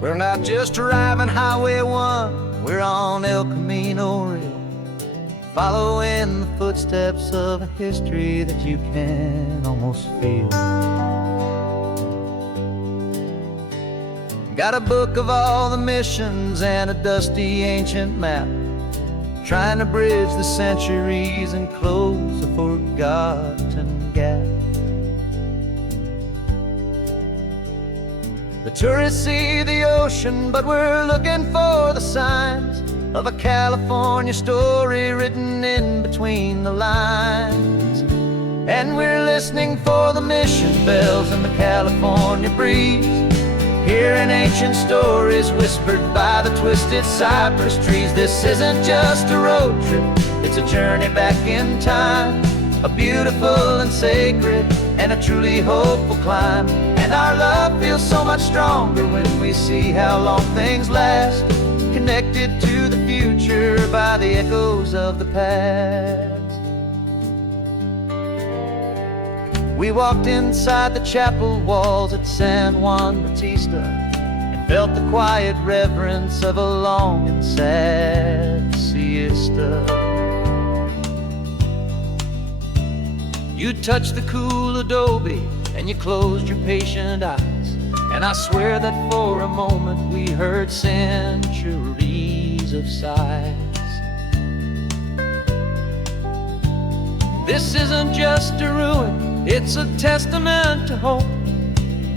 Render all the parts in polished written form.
We're not just driving Highway 1, we're on El Camino Real, following the footsteps of a history that you can almost feel. Got a book of all the missions and a dusty ancient map, trying to bridge the centuries and close a forgotten gap. The tourists see the ocean, but we're looking for the signs of a California story written in between the lines. And we're listening for the mission bells in the California breeze, hearing ancient stories whispered by the twisted cypress trees. This isn't just a road trip, it's a journey back in time, a beautiful and sacred and a truly hopeful climb. And our love feels so much stronger when we see how long things last, connected to the future by the echoes of the past. We walked inside the chapel walls at San Juan Bautista and felt the quiet reverence of a long and sad siesta. You touched the cool adobe and you closed your patient eyes, and I swear that for a moment we heard centuries of sighs. This isn't just a ruin, it's a testament to hope,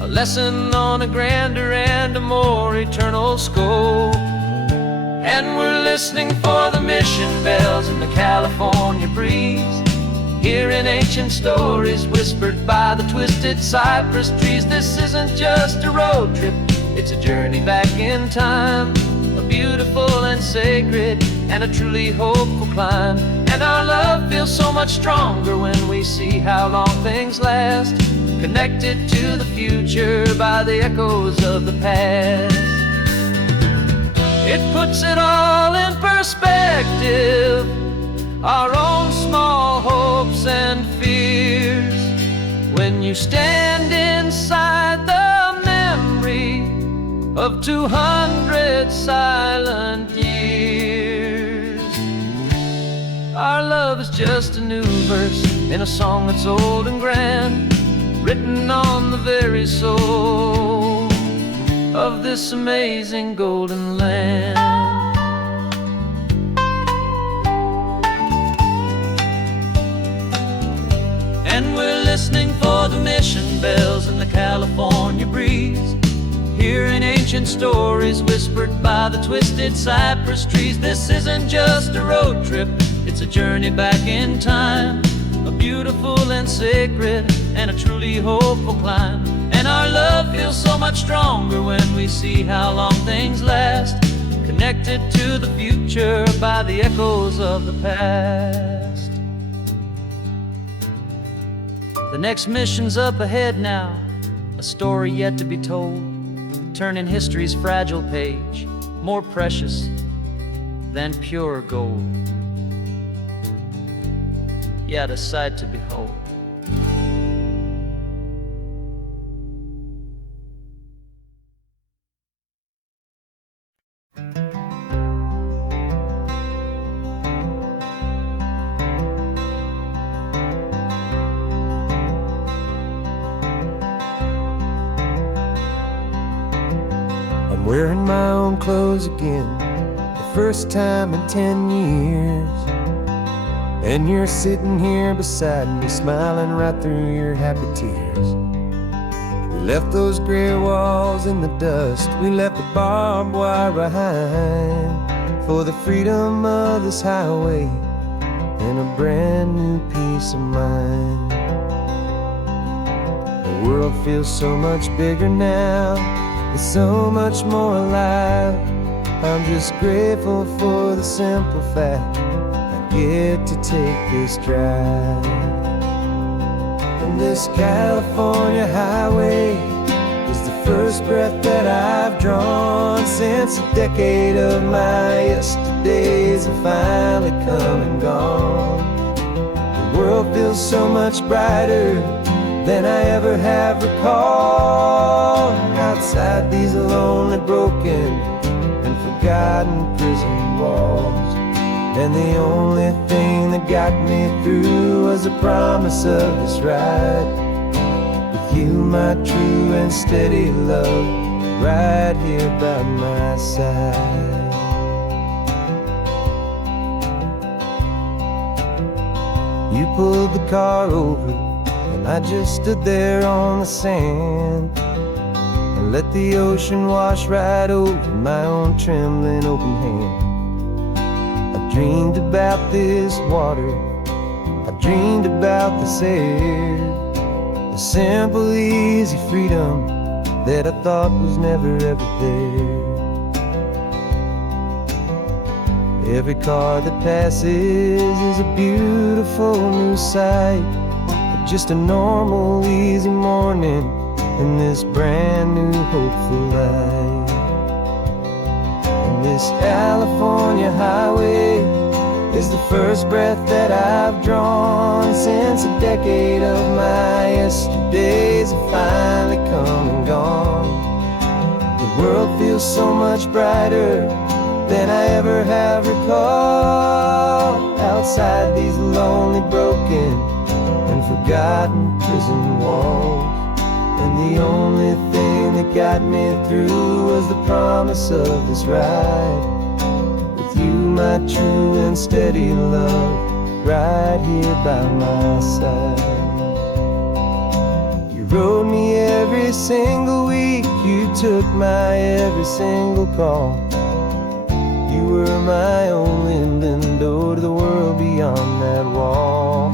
a lesson on a grander and a more eternal scope. And we're listening for the mission bells in the California breeze, hearing ancient stories whispered by the twisted cypress trees. This isn't just a road trip, it's a journey back in time, a beautiful and sacred and a truly hopeful climb. And our love feels so much stronger when we see how long things last, connected to the future by the echoes of the past. It puts it all in perspective, our own small hopes and fears, when you stand inside the memory of 200 silent years. Our love is just a new verse in a song that's old and grand, written on the very soul of this amazing golden land. And we're listening for the mission bells in the California breeze, hearing ancient stories whispered by the twisted cypress trees. This isn't just a road trip, it's a journey back in time, a beautiful and sacred and a truly hopeful climb. And our love feels so much stronger when we see how long things last, connected to the future by the echoes of the past. The next mission's up ahead now, a story yet to be told, turning history's fragile page more precious than pure gold. Yet a sight to behold. I'm wearing my own clothes again, the first time in 10 years. And you're sitting here beside me, smiling right through your happy tears. We left those gray walls in the dust, we left the barbed wire behind, for the freedom of this highway and a brand new peace of mind. The world feels so much bigger now, it's so much more alive. I'm just grateful for the simple fact I get to take this drive. And this California highway is the first breath that I've drawn since a decade of my yesterdays have finally come and gone. The world feels so much brighter than I ever have recalled. Outside these lonely, broken, and forgotten prison walls. And the only thing that got me through was the promise of this ride with you, my true and steady love, right here by my side. You pulled the car over, and I just stood there on the sand and let the ocean wash right over my own trembling open hand. I dreamed about this water, I dreamed about this air, the simple, easy freedom that I thought was never ever there. Every car that passes is a beautiful new sight, but just a normal, easy morning in this brand new, hopeful life. And this California highway is the first breath that I've drawn since a decade of my yesterdays have finally come and gone. The world feels so much brighter than I ever have recalled. Outside these lonely, broken, and forgotten prison walls. And the only thing that got me through was the promise of this ride with you, my true and steady love, right here by my side. You rode me every single week, you took my every single call. You were my only window to the world beyond that wall.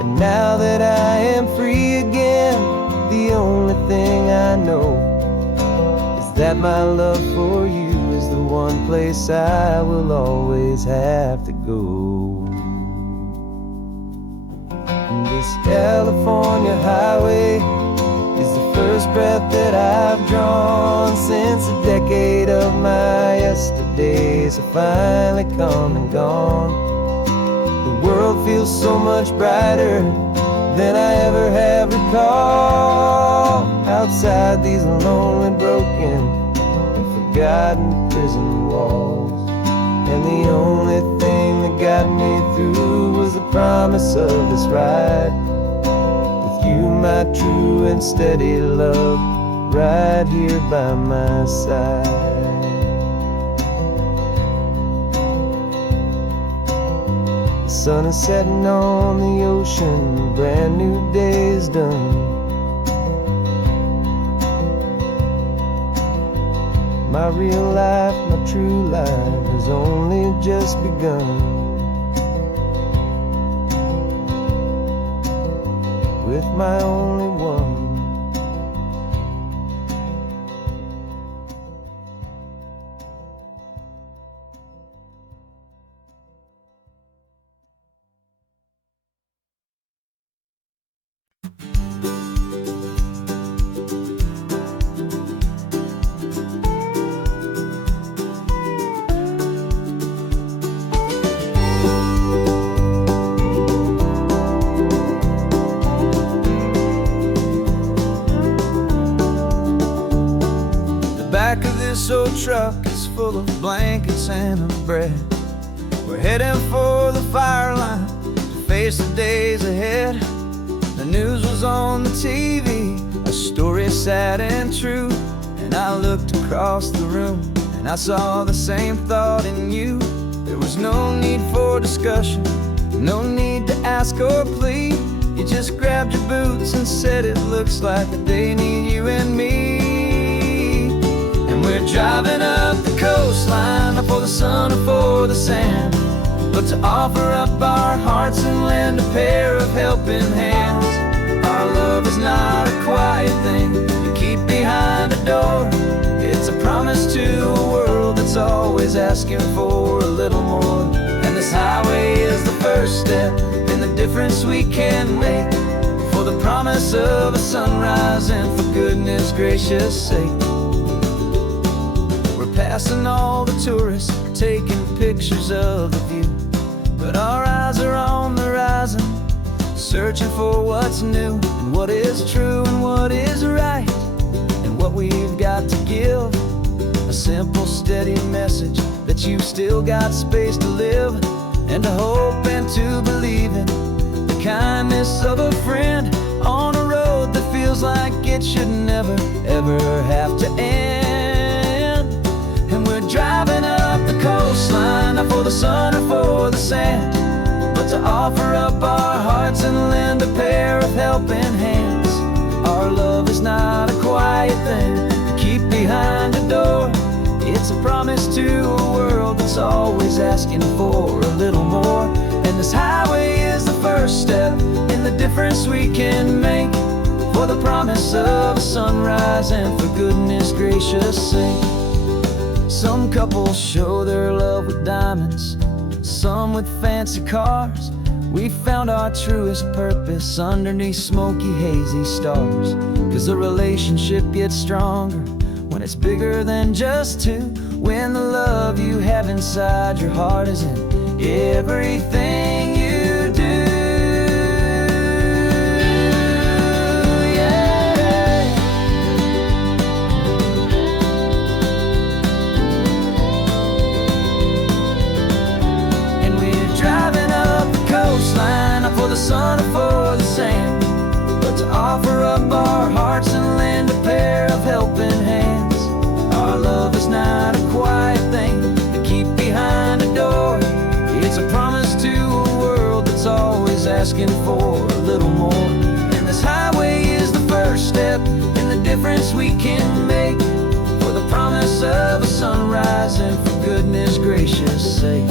And now that I am free again, the only thing I know is that my love for you is the one place I will always have to go. And this California highway is the first breath that I've drawn since a decade of my yesterdays have finally come and gone. The world feels so much brighter than I ever have recalled. Outside these lonely, broken, and forgotten prison walls. And the only thing that got me through was the promise of this ride with you, my true and steady love, right here by my side. The sun is setting on the ocean, a brand new day is done. My real life, my true life has only just begun. With my only one. Back of this old truck is full of blankets and a bread. We're heading for the fire line to face the days ahead. The news was on the TV, a story sad and true. And I looked across the room and I saw the same thought in you. There was no need for discussion, no need to ask or plead. You just grabbed your boots and said it looks like a day need you and me. We're driving up the coastline, not for the sun or for the sand, but to offer up our hearts and lend a pair of helping hands. Our love is not a quiet thing you keep behind a door. It's a promise to a world that's always asking for a little more. And this highway is the first step in the difference we can make, for the promise of a sunrise and for goodness gracious sake. Passing all the tourists, taking pictures of the view, but our eyes are on the horizon, searching for what's new. And what is true and what is right, and what we've got to give. A simple, steady message that you've still got space to live, and to hope and to believe in the kindness of a friend on a road that feels like it should never, ever have to end. And we're driving up the coastline, not for the sun or for the sand, but to offer up our hearts and lend a pair of helping hands. Our love is not a quiet thing to keep behind a door. It's a promise to a world that's always asking for a little more. And this highway is the first step in the difference we can make, for the promise of a sunrise and for goodness gracious sake. Some couples show their love with diamonds, some with fancy cars. We found our truest purpose underneath smoky, hazy stars. 'Cause a relationship gets stronger when it's bigger than just two, when the love you have inside your heart is in everything you do. Yeah. And we're driving up the coastline, not for the sun or for the sand, but to offer up our hearts and lend a pair of helping hands. Our love is not a quiet thing to keep behind a door. It's a promise to a world that's always asking for a little more. And this highway is the first step in the difference we can make, for the promise of a sunrise and for goodness gracious sake.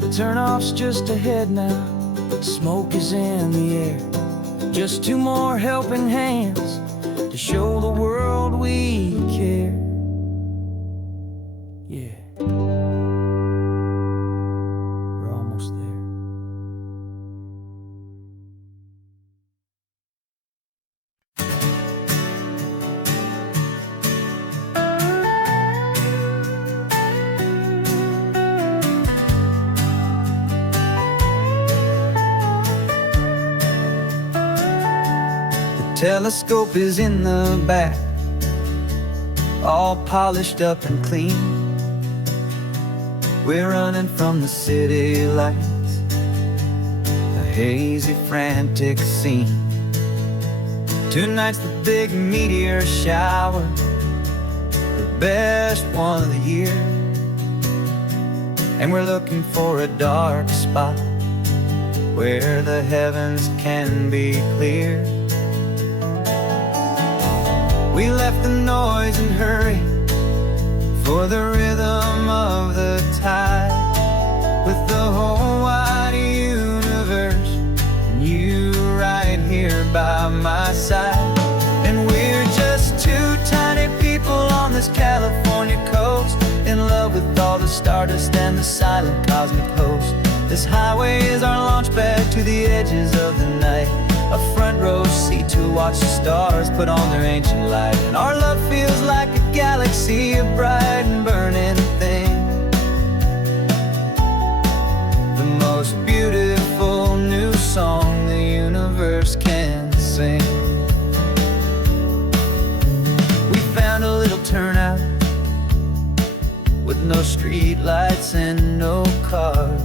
The turnoff's just ahead now, smoke is in the air. Just two more helping hands to show the world we care. Yeah. We're almost there. Telescope is in the back, all polished up and clean. We're running from the city lights, a hazy, frantic scene. Tonight's the big meteor shower, the best one of the year. And we're looking for a dark spot where the heavens can be clear. We left the noise and hurry for the rhythm of the tide, with the whole wide universe and you right here by my side. And we're just two tiny people on this California coast, in love with all the stardust and the silent cosmic host. This highway is our launch pad to the edges of the night, a front row seat to watch the stars put on their ancient light. And our love feels like a galaxy, a bright and burning thing, the most beautiful new song the universe can sing. We found a little turnout with no street lights and no cars,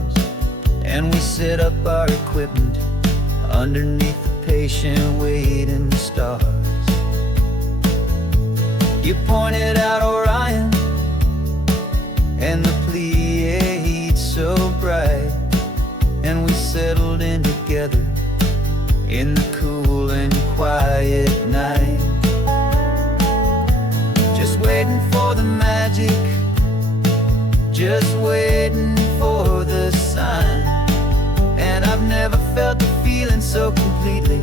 and we set up our equipment underneath the patient waiting stars. You pointed out Orion and the Pleiades so bright, and we settled in together in the cool and quiet night, just waiting for the magic, just waiting for the sign. And I've never felt the feeling so completely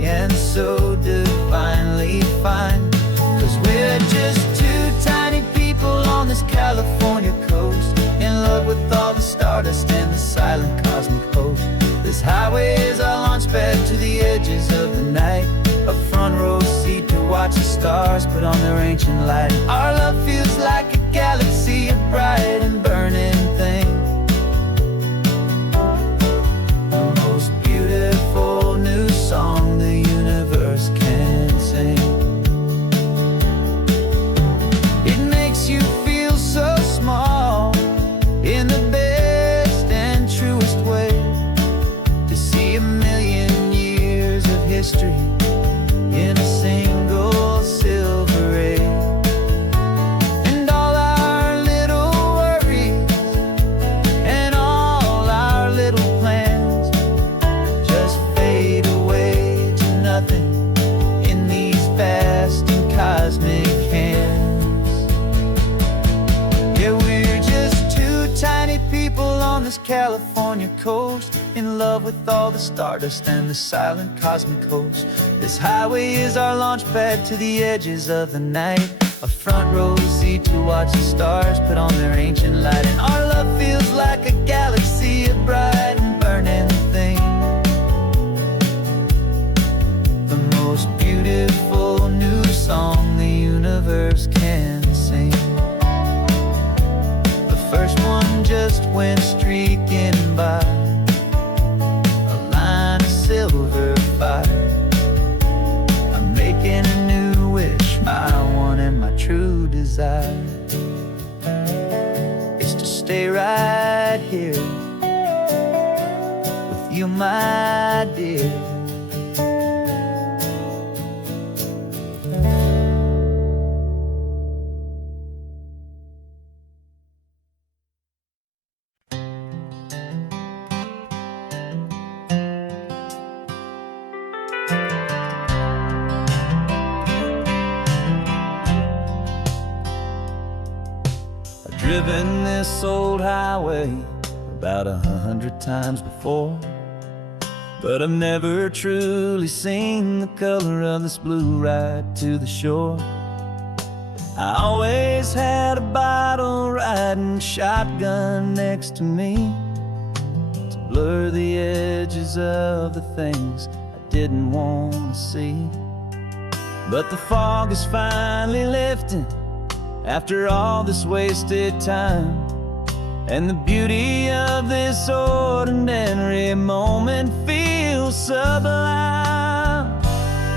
and so divinely fine. 'Cause we're just two tiny people on this California coast, in love with all the stardust and the silent cosmic host. This highway is our launch pad to the edges of the night, a front row seat to watch the stars put on their ancient light. Our love feels like a galaxy, a bright and burning thing, the most beautiful new coast, in love with all the stardust and the silent cosmic host. This highway is our launch pad to the edges of the night, a front row seat to watch the stars put on their ancient light. And our love feels like a galaxy of bright and burning things, the most beautiful new song the universe can sing. The first one just went streaking by, a line of silver fire. I'm making a new wish, my one and my true desire is to stay right here with you, my dear. Driven this old highway about 100 times before, but I've never truly seen the color of this blue right to the shore. I always had a bottle riding shotgun next to me to blur the edges of the things I didn't want to see. But the fog is finally lifting after all this wasted time, and the beauty of this ordinary moment feels sublime.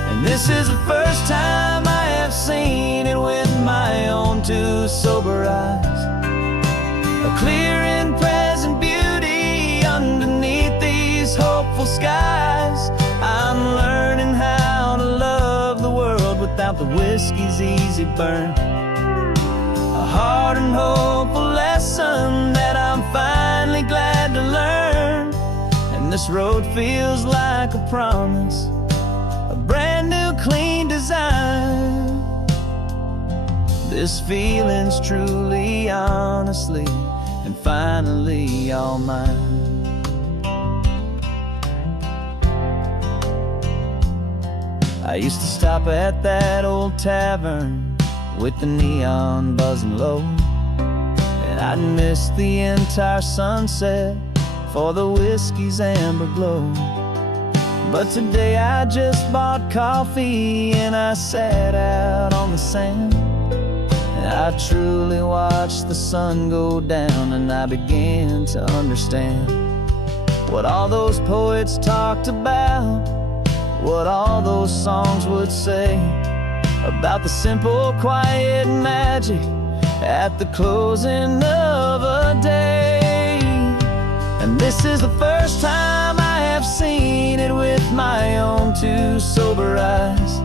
And this is the first time I have seen it with my own two sober eyes, a clear and present beauty underneath these hopeful skies. I'm learning how to love the world without the whiskey's easy burn, a hard and hopeful lesson that I'm finally glad to learn. And this road feels like a promise, a brand new clean design. This feeling's truly, honestly, and finally all mine. I used to stop at that old tavern with the neon buzzing low, and I'd miss the entire sunset for the whiskey's amber glow. But today I just bought coffee and I sat out on the sand, and I truly watched the sun go down, and I began to understand what all those poets talked about, what all those songs would say about the simple, quiet magic at the closing of a day. And this is the first time I have seen it with my own two sober eyes,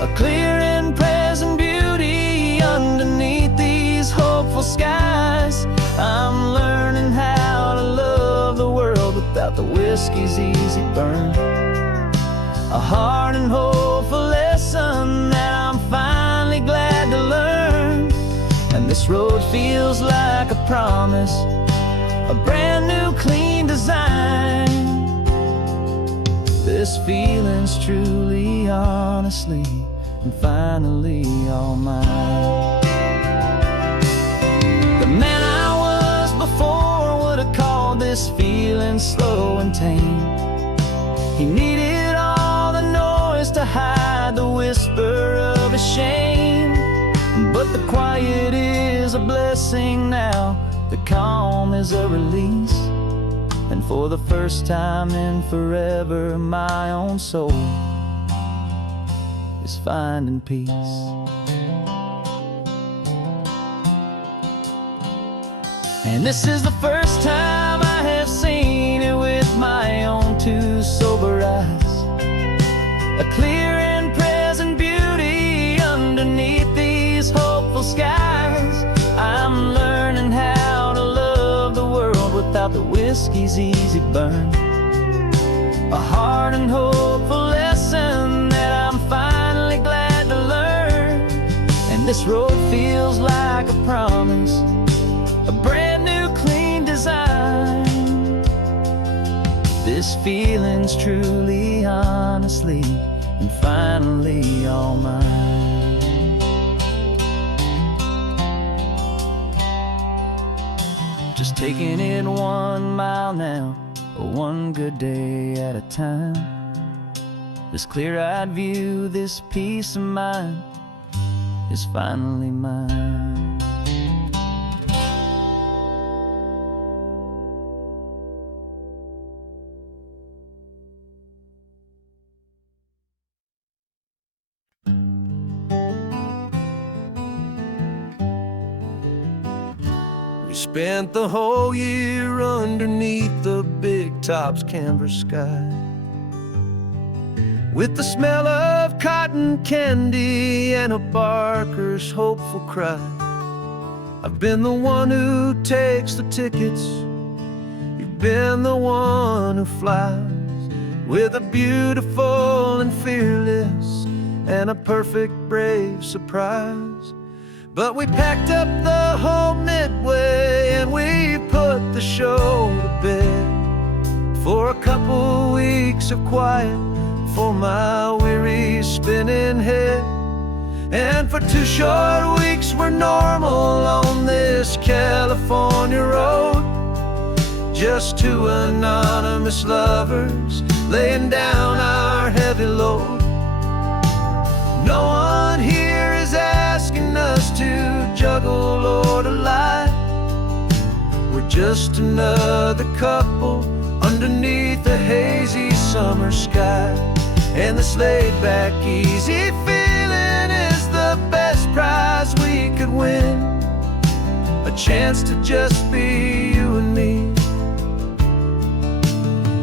a clear and present beauty underneath these hopeful skies. I'm learning how to love the world without the whiskey's easy burn, a hard and hopeful lesson that I'm finally glad to learn. And this road feels like a promise, a brand new clean design. This feeling's truly, honestly, and finally all mine. The man I was before would have called this feeling slow and tame. He needed all the noise to hide the whisper of his shame. But the quiet is a blessing now, the calm is a release, and for the first time in forever my own soul is finding peace. And this is the first time I have seen it with my own two sober eyes, a clear and present beauty underneath these hopeful skies. I'm learning how to love the world without the whiskey's easy burn, a hard and hopeful lesson that I'm finally glad to learn. And this road feels like a promise, a brand new clean design. This feeling's truly, honestly, and finally all mine. Just taking it 1 mile now, one good day at a time. This clear-eyed view, this peace of mind is finally mine. We spent the whole year underneath the big top's canvas sky, with the smell of cotton candy and a barker's hopeful cry. I've been the one who takes the tickets, you've been the one who flies, with a beautiful and fearless and a perfect brave surprise. But we packed up the whole Midway and we put the show to bed for a couple weeks of quiet for my weary spinning head. And for 2 short weeks we're normal on this California road, just 2 anonymous lovers laying down our heavy load. No one here is asking us to juggle or to lie. We're just another couple underneath a hazy summer sky. And this laid-back, easy feeling is the best prize we could win, a chance to just be you and me,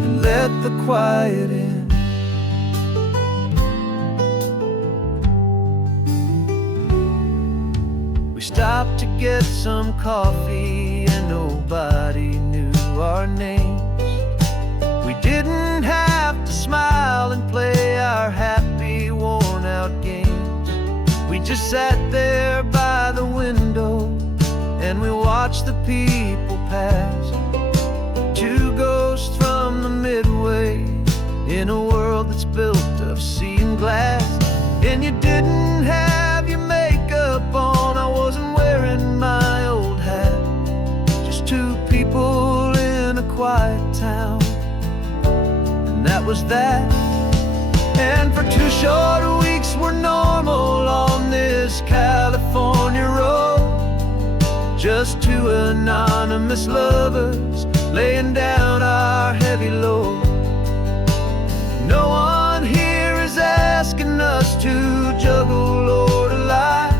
and let the quiet in. We stopped to get some coffee and nobody knew our names. We didn't have to smile and play our happy, worn-out games. We just sat there by the window and we watched the people pass. 2 ghosts from the Midway in a world that's built of sea and glass. And you didn't have your makeup on, I wasn't wearing my old hat. Just 2 people in a quiet town, and that was that. And for 2 short weeks we're normal on this California road, just 2 anonymous lovers laying down our heavy load. No one here is asking us to juggle or to lie.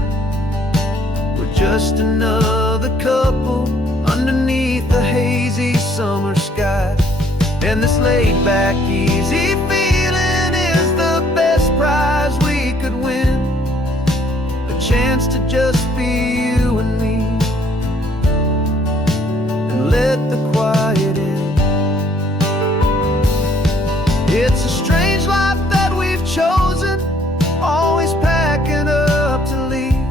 We're just another couple underneath the hazy summer sky. And this laid-back, easy feeling is the best prize we could win, a chance to just be you and me, and let the quiet in. It's a strange life that we've chosen, always packing up to leave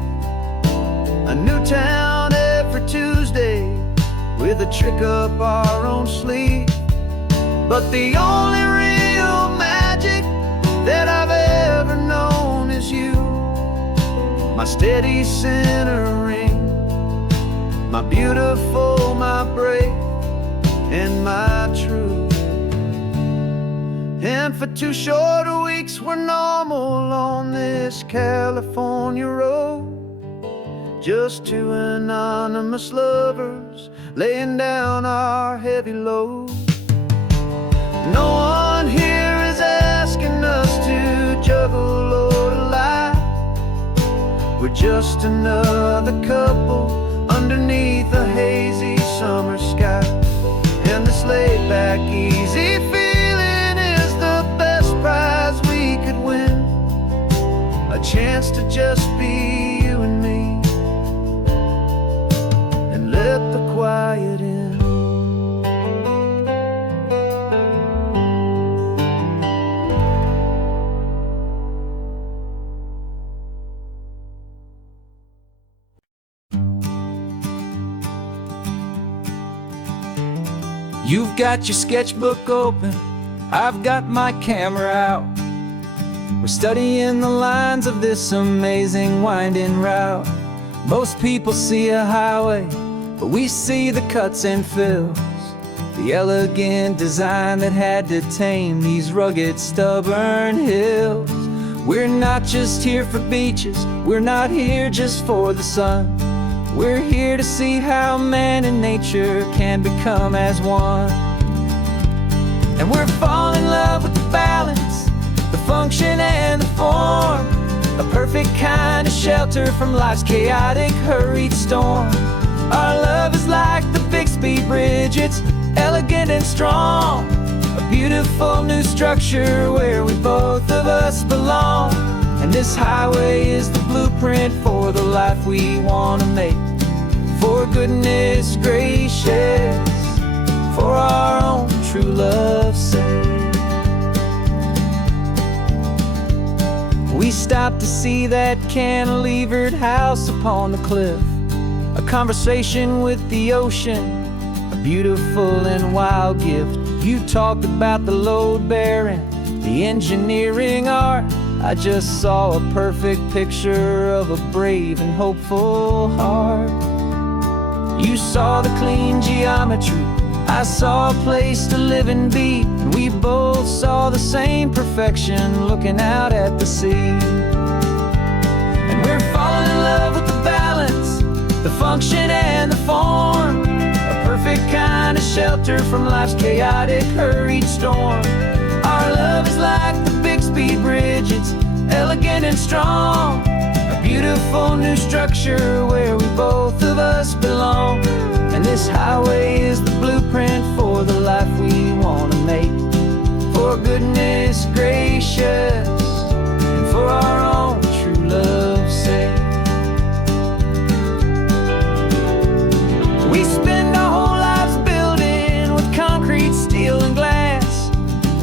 a new town every Tuesday with a trick up our own sleeve. But the only real magic that I've ever known is you, my steady centering, my beautiful, my brave, and my true. And for 2 short weeks we're normal on this California road, just 2 anonymous lovers laying down our heavy load. No one here is asking us to juggle or to lie. We're just another couple underneath a hazy summer sky. And this laid-back, easy feeling is the best prize we could win, a chance to just be you and me, and let the quiet in. You've got your sketchbook open, I've got my camera out. We're studying the lines of this amazing winding route. Most people see a highway, but we see the cuts and fills, the elegant design that had to tame these rugged, stubborn hills. We're not just here for beaches, we're not here just for the sun. We're here to see how man and nature can become as one. And we're falling in love with the balance, the function and the form, a perfect kind of shelter from life's chaotic, hurried storm. Our love is like the Bixby Bridge, it's elegant and strong, a beautiful new structure where we both of us belong. And this highway is the blueprint for the life we want to make. For goodness gracious, for our own true love's sake. We stopped to see that cantilevered house upon the cliff, a conversation with the ocean, a beautiful and wild gift. You talked about the load bearing, the engineering art. I just saw a perfect picture of a brave and hopeful heart. You saw the clean geometry, I saw a place to live and be, and we both saw the same perfection looking out at the sea. And we're falling in love with the balance, the function and the form, a perfect kind of shelter from life's chaotic, hurried storm. Our love is like the Bixby Bridge, it's elegant and strong, a beautiful new structure where we both of us belong. And this highway is the blueprint for the life we want to make. For goodness gracious, and for our own true love's sake. We spend our whole lives building with concrete, steel, and glass,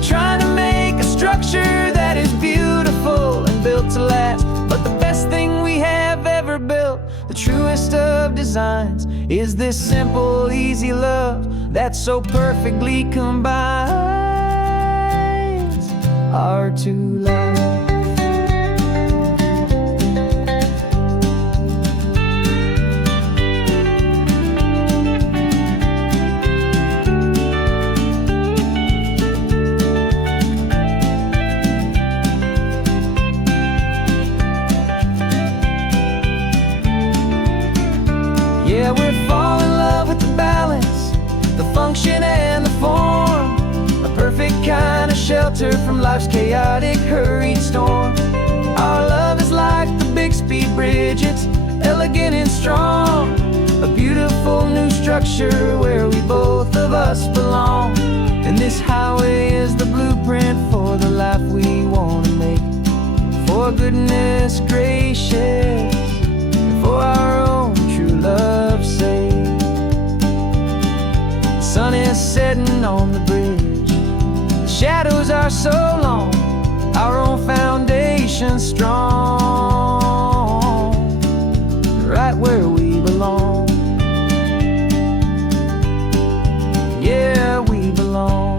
trying to make a structure that is beautiful and built to last. But the best thing we have ever built, the truest of designs, is this simple, easy love that so perfectly combines our two lives. Yeah, we're falling in love with the balance, the function and the form, a perfect kind of shelter from life's chaotic, hurried storm. Our love is like the Bixby Bridge, it's elegant and strong, a beautiful new structure where we both of us belong. And this highway is the blueprint for the life we want to make. For goodness gracious, for our own true love's sake. The sun is setting on the bridge, the shadows are so long, our own foundation strong, right where we belong. Yeah, we belong.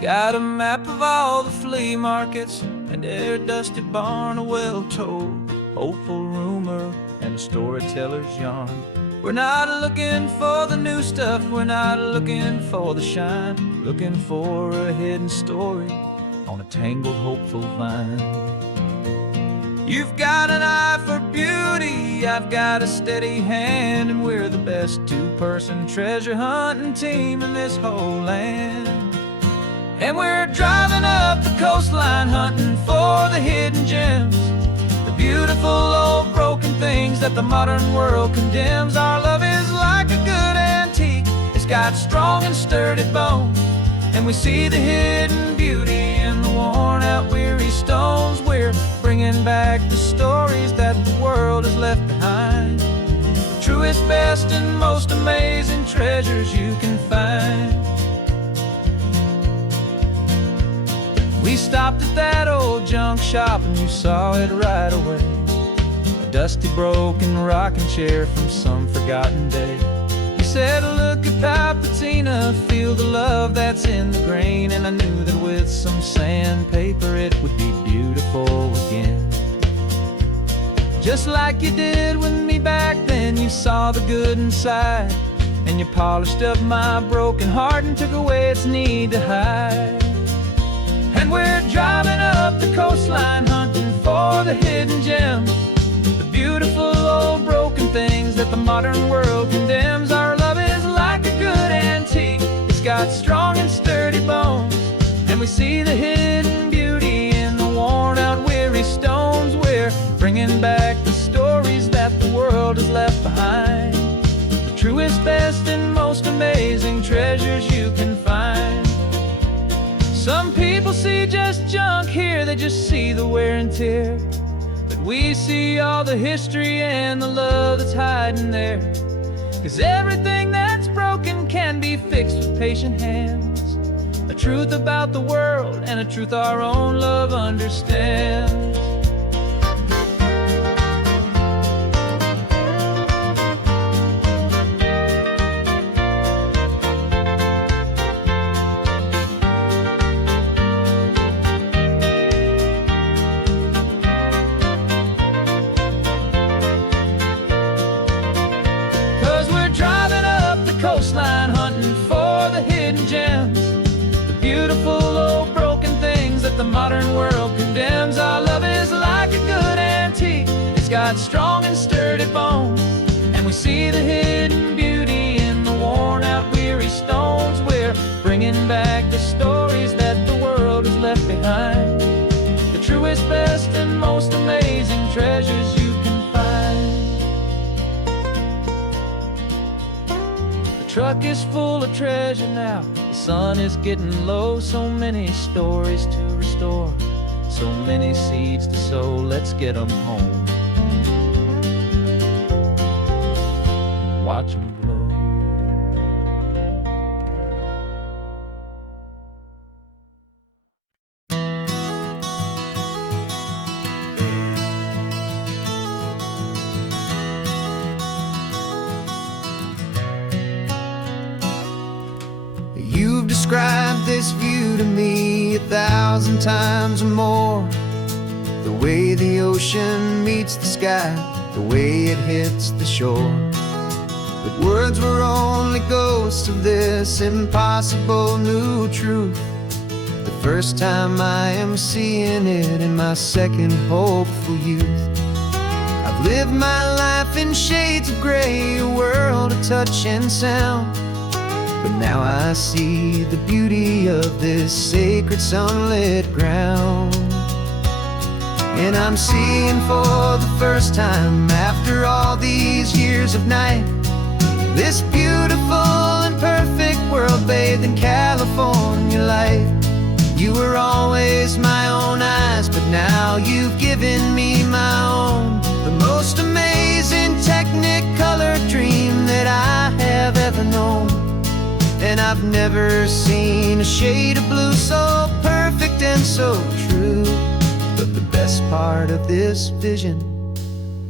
Got a map of all the flea markets, and their dusty barn, a well-told, hopeful rumor, and a storyteller's yarn. We're not looking for the new stuff, we're not looking for the shine, looking for a hidden story on a tangled, hopeful vine. You've got an eye for beauty, I've got a steady hand, and we're the best two-person treasure hunting team in this whole land. And we're driving up the coastline hunting for the hidden gems, the beautiful old broken things that the modern world condemns. Our love is like a good antique, it's got strong and sturdy bones, and we see the hidden beauty in the worn out weary stones. We're bringing back the stories that the world has left behind, the truest, best, and most amazing treasures you can find. stopped at that old junk shop and you saw it right away. A dusty, broken rocking chair from some forgotten day. You said, look at Papatina, feel the love that's in the grain. And I knew that with some sandpaper it would be beautiful again. Just like you did with me back then, you saw the good inside, and you polished up my broken heart and took away its need to hide. And we're driving up the coastline, hunting for the hidden gems, the beautiful old broken things that the modern world condemns. Our love is like a good antique, it's got strong and sturdy bones, and we see the hidden beauty in the worn out weary stones. We're bringing back the stories that the world has left behind, the truest, best, and most amazing treasures you can find. Some people see just junk here, they just see the wear and tear, but we see all the history and the love that's hiding there. 'Cause everything that's broken can be fixed with patient hands, a truth about the world and a truth our own love understands. 'Cause we're driving up the coastline, hunting for the hidden gems, the beautiful old broken things that the modern world condemns. Our love is like a good antique, it's got strong and sturdy bones, and we see the hidden beauty in the worn out weary stones. We're bringing back the stories that the world has left behind, the truest, best, and most amazing treasures you can find. The truck is full of treasure now, the sun is getting low. So many stories to restore, so many seeds to sow. Let's get them home, watch them blow. You've described this view to me 1,000 times or more, the way the ocean meets the sky, the way it hits the shore. But words were only ghosts of this impossible new truth. The first time I am seeing it in my second hopeful youth. I've lived my life in shades of gray, a world of touch and sound, but now I see the beauty of this sacred sunlit ground. And I'm seeing for the first time, after all these years of night, this beautiful and perfect world bathed in California light. You were always my own eyes, but now you've given me my own, the most amazing technicolor dream that I have ever known. And I've never seen a shade of blue so perfect and so true. But the best part of this vision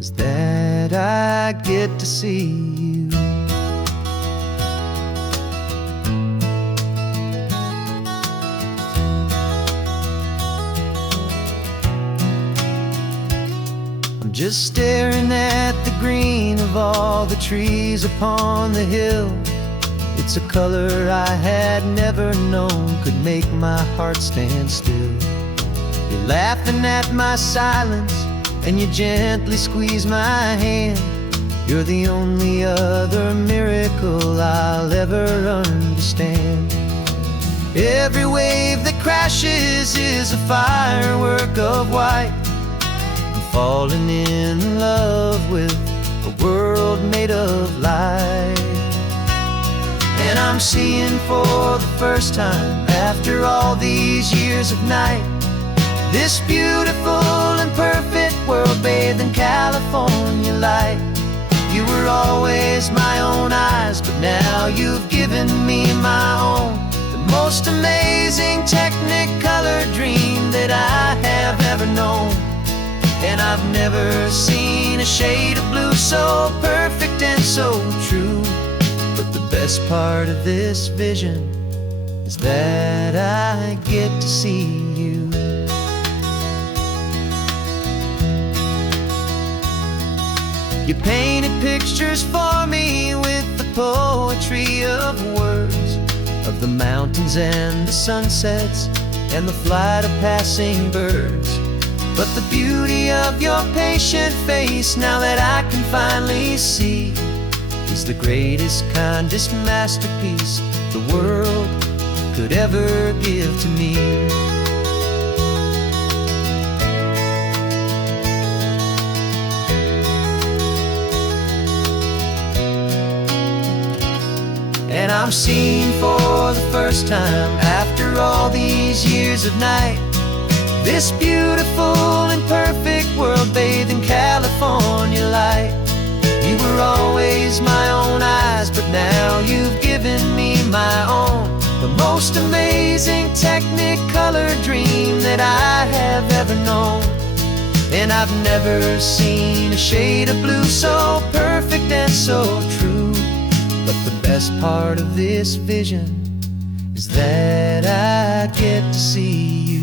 is that I get to see you. I'm just staring at the green of all the trees upon the hill. It's a color I had never known could make my heart stand still. You're laughing at my silence, and you gently squeeze my hand. You're the only other miracle I'll ever understand. Every wave that crashes is a firework of white. I'm falling in love with a world made of light. And I'm seeing for the first time, after all these years of night, this beautiful and perfect world bathed in California light. You were always my own eyes, but now you've given me my own, the most amazing technicolor dream that I have ever known. And I've never seen a shade of blue so perfect and so true. But the best part of this vision is that I get to see you. You painted pictures for me with the poetry of words, of the mountains and the sunsets and the flight of passing birds. But the beauty of your patient face, now that I can finally see, is the greatest, kindest masterpiece the world could ever give to me. And I'm seeing for the first time, after all these years of night, this beautiful and perfect world bathed in California light. You were always my own eyes, but now you've given me my own, the most amazing technicolor dream that I have ever known. And I've never seen a shade of blue so perfect and so true. But the best part of this vision is that I get to see you.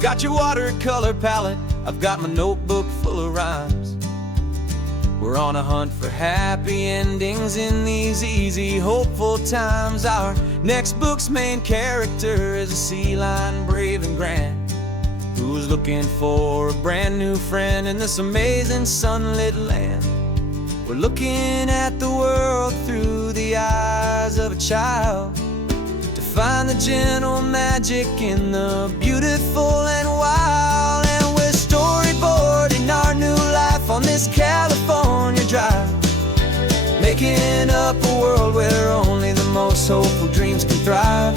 Got your watercolor palette, I've got my notebook full of rhymes. We're on a hunt for happy endings in these easy, hopeful times. Our next book's main character is a sea lion, brave and grand, who's looking for a brand new friend in this amazing sunlit land. We're looking at the world through the eyes of a child, find the gentle magic in the beautiful and wild. And we're storyboarding our new life on this California drive, making up a world where only the most hopeful dreams can thrive.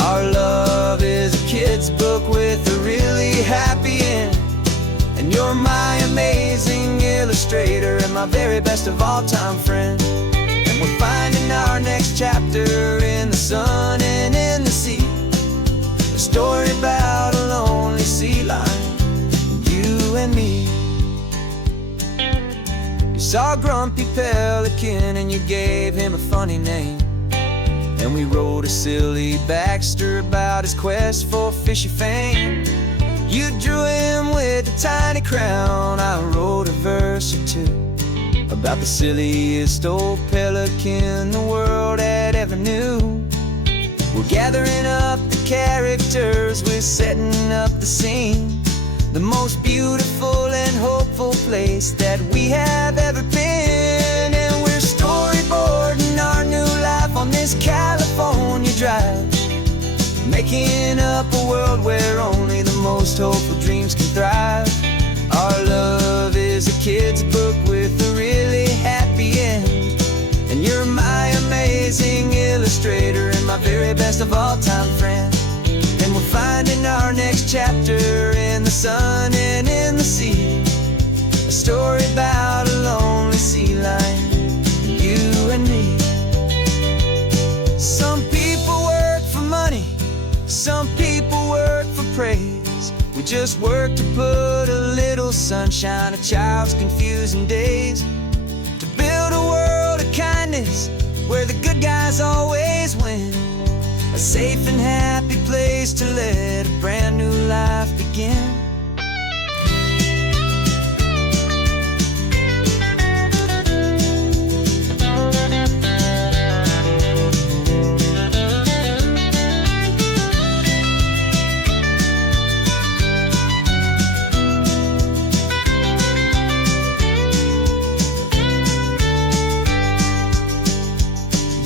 Our love is a kid's book with a really happy end, and you're my amazing illustrator and my very best of all time friend. We're finding our next chapter in the sun and in the sea, a story about a lonely sea lion, you and me. You saw a grumpy pelican and you gave him a funny name, and we wrote a silly Baxter about his quest for fishy fame. You drew him with a tiny crown, I wrote a verse or two about the silliest old pelican the world had ever knew. We're gathering up the characters, we're setting up the scene, the most beautiful and hopeful place that we have ever been. And we're storyboarding our new life on this California drive, making up a world where only the most hopeful dreams can thrive. Our love is a kid's book with a really happy end, and you're my amazing illustrator and my very best of all time friend. And we're finding our next chapter in the sun and in the sea, a story about a lonely sea lion, you and me. Some people work for money, some people work for praise. We just work to put a little sunshine in a child's confusing days, to build a world of kindness where the good guys always win, a safe and happy place to let a brand new life begin.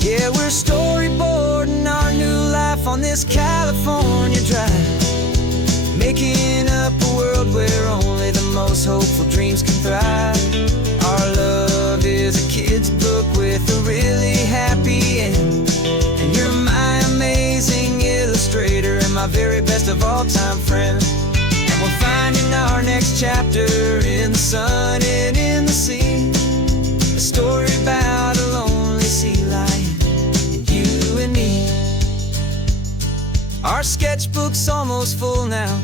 Yeah, we're storyboarding our new life on this California drive, making up a world where only the most us hopeful dreams can thrive. Our love is a kid's book with a really happy end, and you're my amazing illustrator and my very best of all-time friend. And we're finding our next chapter in the sun and in the sea, a story about a lonely sea lion and you and me. Our sketchbook's almost full now,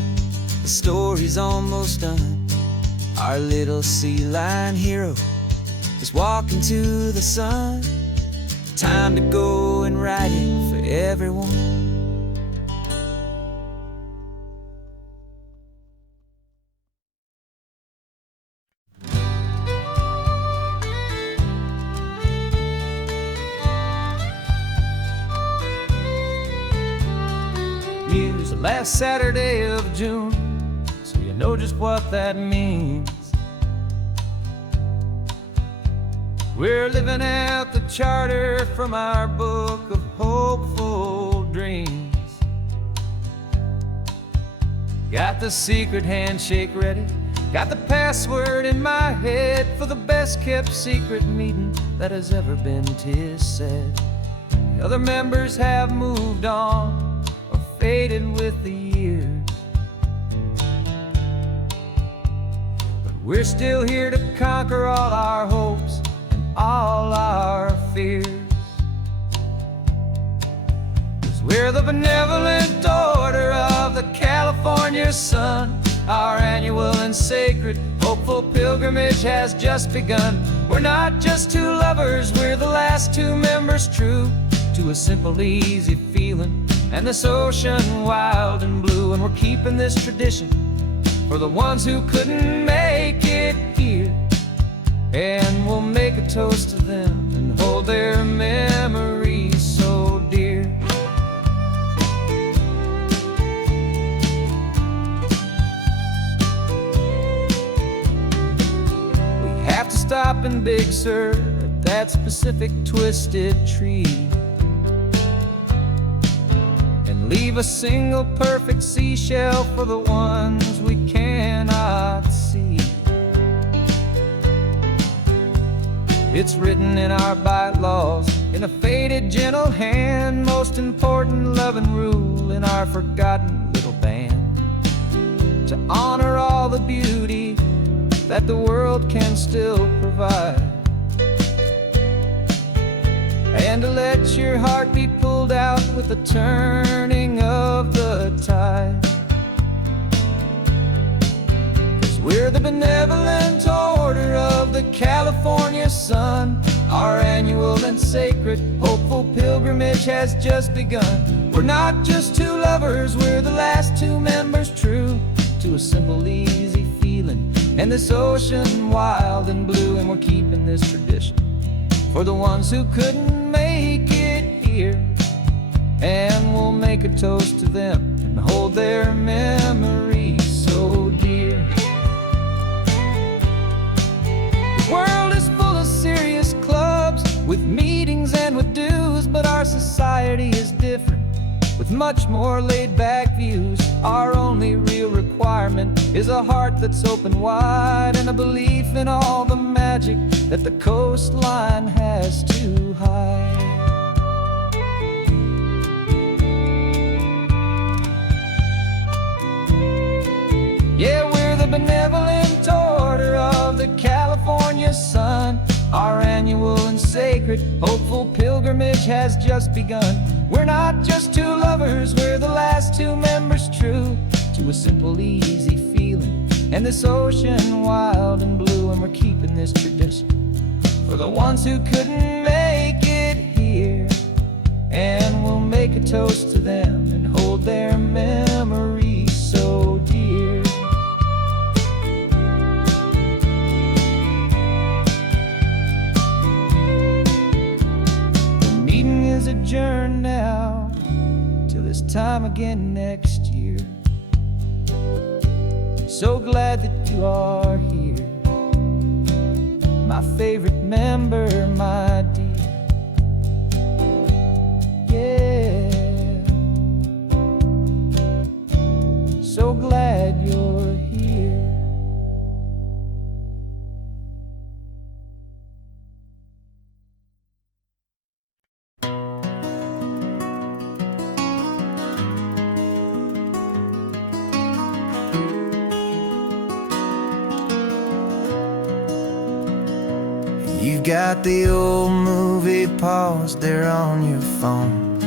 the story's almost done. Our little sea lion hero is walking to the sun. Time to go and write it for everyone. Use the last Saturday of June, so you know just what that means. We're living out the charter from our book of hopeful dreams. Got the secret handshake ready, got the password in my head for the best kept secret meeting that has ever been, 'tis said. The other members have moved on or faded with the years, but we're still here to conquer all our hopes and all our fears. 'Cause we're the benevolent order of the California sun. Our annual and sacred hopeful pilgrimage has just begun. We're not just two lovers, we're the last two members true to a simple, easy feeling and this ocean wild and blue. And we're keeping this tradition for the ones who couldn't make it here, and we'll make a toast to them and hold their memories so dear. We have to stop in Big Sur at that specific twisted tree and leave a single perfect seashell for the ones we cannot see. It's written in our bylaws in a faded gentle hand, most important love and rule in our forgotten little band, to honor all the beauty that the world can still provide, and to let your heart be pulled out with the turning of the tide. 'Cause we're the benevolent order of the California sun. Our annual and sacred hopeful pilgrimage has just begun. We're not just two lovers, we're the last two members true to a simple, easy feeling and this ocean wild and blue. And we're keeping this tradition for the ones who couldn't make it here, and we'll make a toast to them and hold their memories so dear. The world is full of serious clubs with meetings and with dues, but our society is different with much more laid-back views. Our only real requirement is a heart that's open wide and a belief in all the magic that the coastline has to hide. Yeah, we're the benevolent order of the California sun. Our annual and sacred hopeful pilgrimage has just begun. We're not just two lovers, we're the last two members true to a simple, easy feeling and this ocean wild and blue. And we're keeping this tradition for the ones who couldn't make it here, and we'll make a toast to them and hold their memories so dear. The meeting is adjourned now till this time again next year. So glad that you are here, my favorite member, my dear. Yeah, so glad you're here. got the old movie paused there on your phone.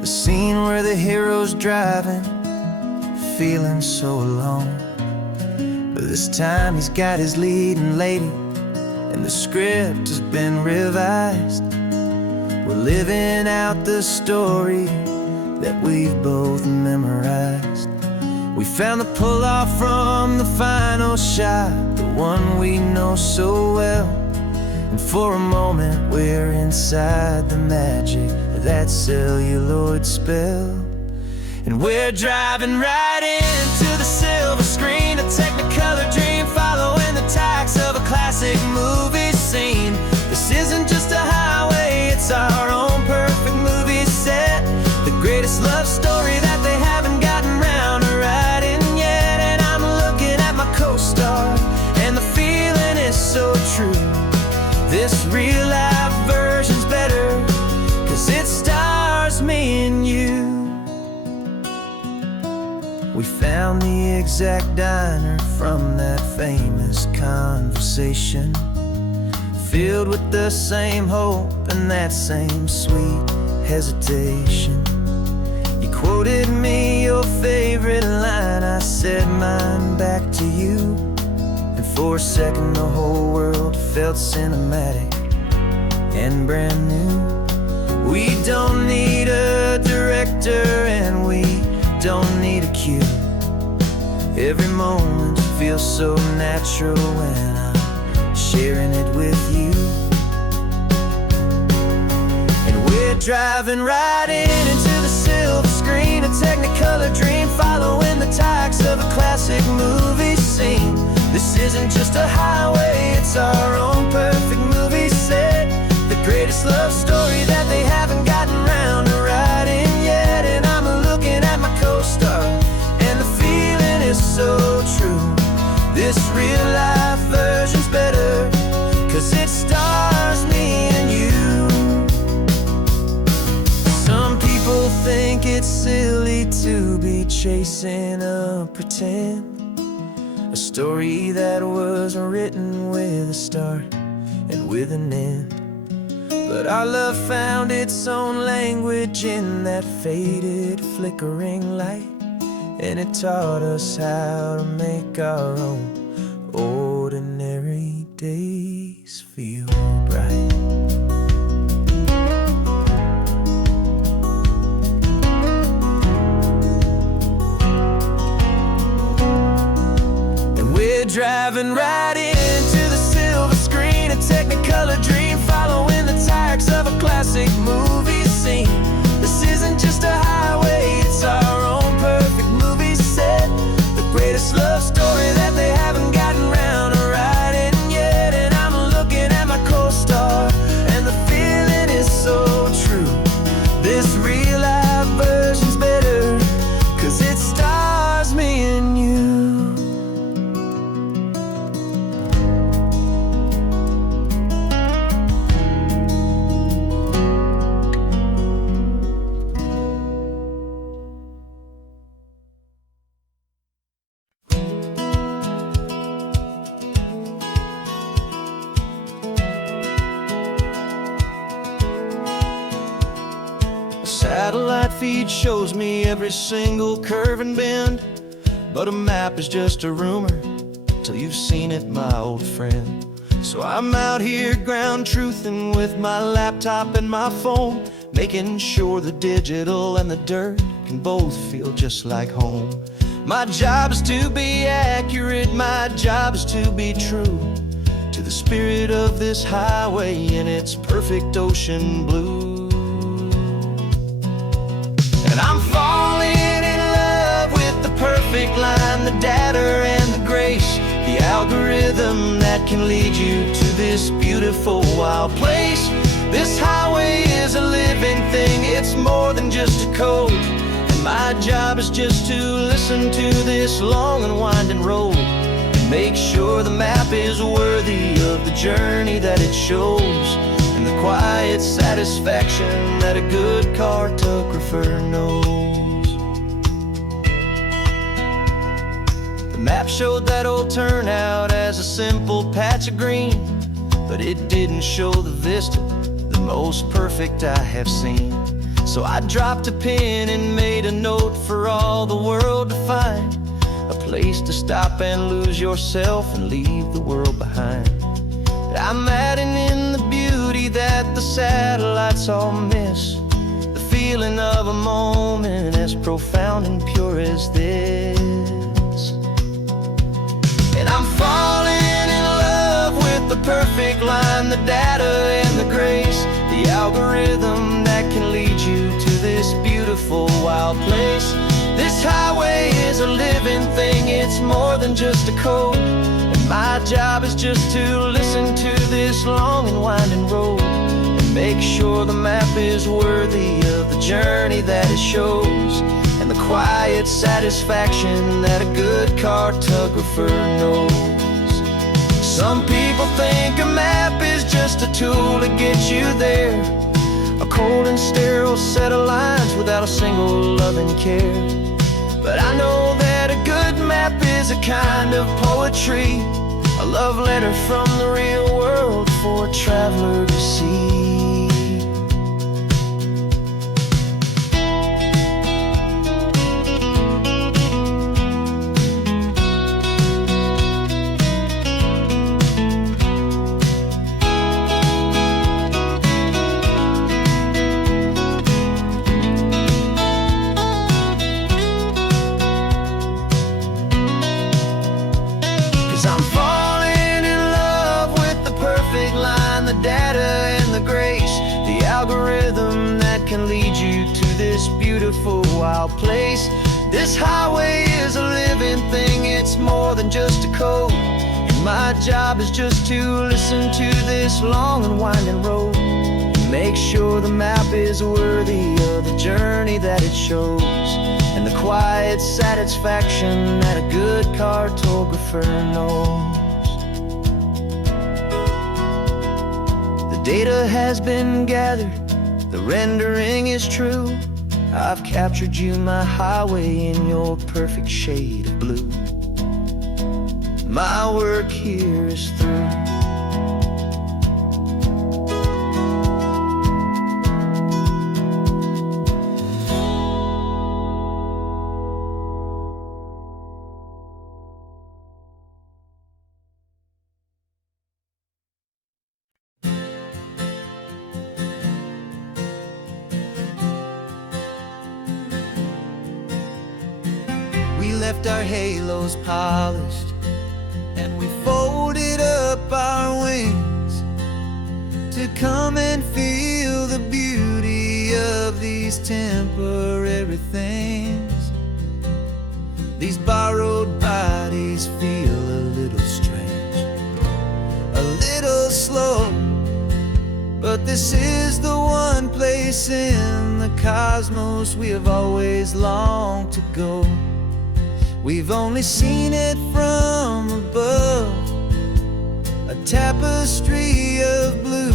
The scene where the hero's driving, feeling so alone. But this time he's got his leading lady, and the script has been revised. We're living out the story that we've both memorized. We found the pull-off from the final shot, the one we know so well. And for a moment we're inside the magic of that celluloid spell. And we're driving right into the silver screen, a technicolor dream, following the tacks of a classic movie scene. This isn't just a highway, it's our own perfect movie set, the greatest love story that they haven't gotten round to writing yet. And I'm looking at my co-star, and the feeling is so true. This real-life version's better, 'cause it stars me and you. We found the exact diner from that famous conversation, filled with the same hope and that same sweet hesitation. You quoted me your favorite line, I said mine back to you. And for a second the whole world felt cinematic and brand new. We don't need a director and we don't need a cue. Every moment feels so natural when I'm sharing it with you. And we're driving right into the silver screen, a technicolor dream, following the tacks of a classic movie scene. This isn't just a highway, it's our own perfect movie set, the greatest love story that they haven't gotten round to writing yet. And I'm looking at my co-star, and the feeling is so true. This real-life version's better, 'cause it stars me and you. Some people think it's silly to be chasing a pretend, a story that was written with a start and with an end. But our love found its own language in that faded, flickering light, and it taught us how to make our own ordinary days feel bright. And we're driving right into the silver screen, a technicolor dream, following the tacks of a classic movie scene. This isn't just a highway, it's our own perfect movie set, the greatest love story that they haven't gotten round to writing yet. And I'm looking at my co-star, and the feeling is so true. This real-life version's better, 'cause it stars me and you. Satellite feed shows me every single curve and bend, but a map is just a rumor till you've seen it, my old friend. So I'm out here ground truthing with my laptop and my phone, making sure the digital and the dirt can both feel just like home. My job is to be accurate, my job is to be true to the spirit of this highway in its perfect ocean blue. And I'm falling in love with the perfect line, the data and the grace, the algorithm that can lead you to this beautiful wild place. This highway is a living thing, it's more than just a code. And my job is just to listen to this long and winding road, and make sure the map is worthy of the journey that it shows, and the quiet satisfaction that a good cartographer knows. The map showed that old turnout as a simple patch of green, but it didn't show the vista, the most perfect I have seen. So I dropped a pin and made a note for all the world to find, a place to stop and lose yourself and leave the world behind. I'm adding in the beauty that the satellites all miss, the feeling of a moment as profound and pure as this. And I'm falling in love with the perfect line, the data and the grace, the algorithm that can lead you to this beautiful wild place. This highway is a living thing, it's more than just a code. And my job is just to listen to this long and winding road and make sure the map is worthy of the journey that it shows, and the quiet satisfaction that a good cartographer knows. Some people think a map is just a tool to get you there, a cold and sterile set of lines without a single loving care. But I know that a good map is a kind of poetry, a love letter from the real world for a traveler to see. 'Cause I'm falling in love with the perfect line, the data and the grace, the algorithm that can lead you to this beautiful wild place. This highway is a living thing, it's more than just a code. And my job is just to listen to this long and winding road and make sure the map is worthy of the journey that it shows, and the quiet satisfaction that a good cartographer knows. The data has been gathered, the rendering is true. I've captured you, my highway, in your perfect shade of blue. My work here is through. We left our halos polished, and we folded up our wings to come and feel the beauty of these temporary things. These borrowed bodies feel a little strange, a little slow, but this is the one place in the cosmos we have always longed to go. We've only seen it from above, a tapestry of blue,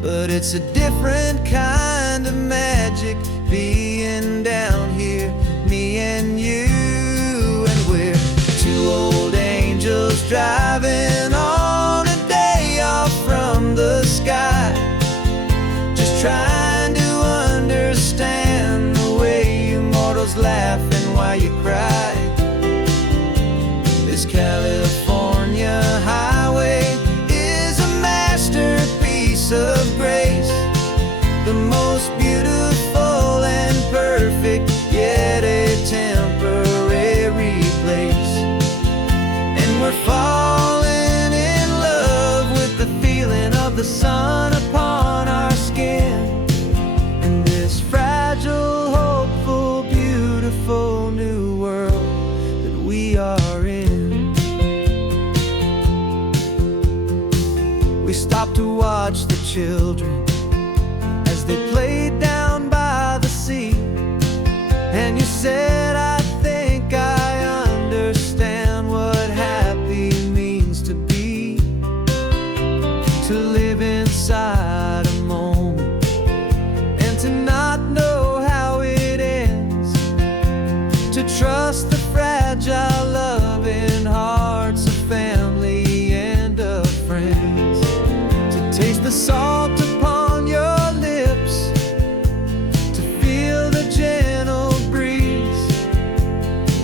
but it's a different kind of magic being down here, me and you. And we're two old angels driving on a day off from the sky, just trying to understand the way you mortals laugh and why you cry. This California highway is a masterpiece of grace, the most beautiful and perfect, yet a temporary place. And we're falling in love with the feeling of the sun upon our skin, in this fragile, hopeful, beautiful new world that we are in. We stopped to watch the children as they played down by the sea, and you said, I think I understand what happy means to be, to live inside a moment and to not know how it ends, to trust the fragile love the salt upon your lips, to feel the gentle breeze,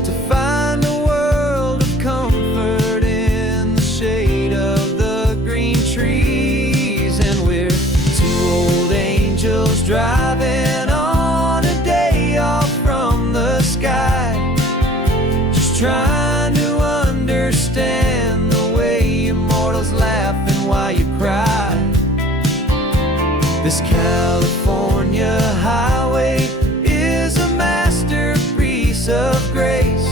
to find a world of comfort in the shade of the green trees. And we're two old angels driving on a day off from the sky, just trying to understand the way immortals laugh and why you cry. This California highway is a masterpiece of grace,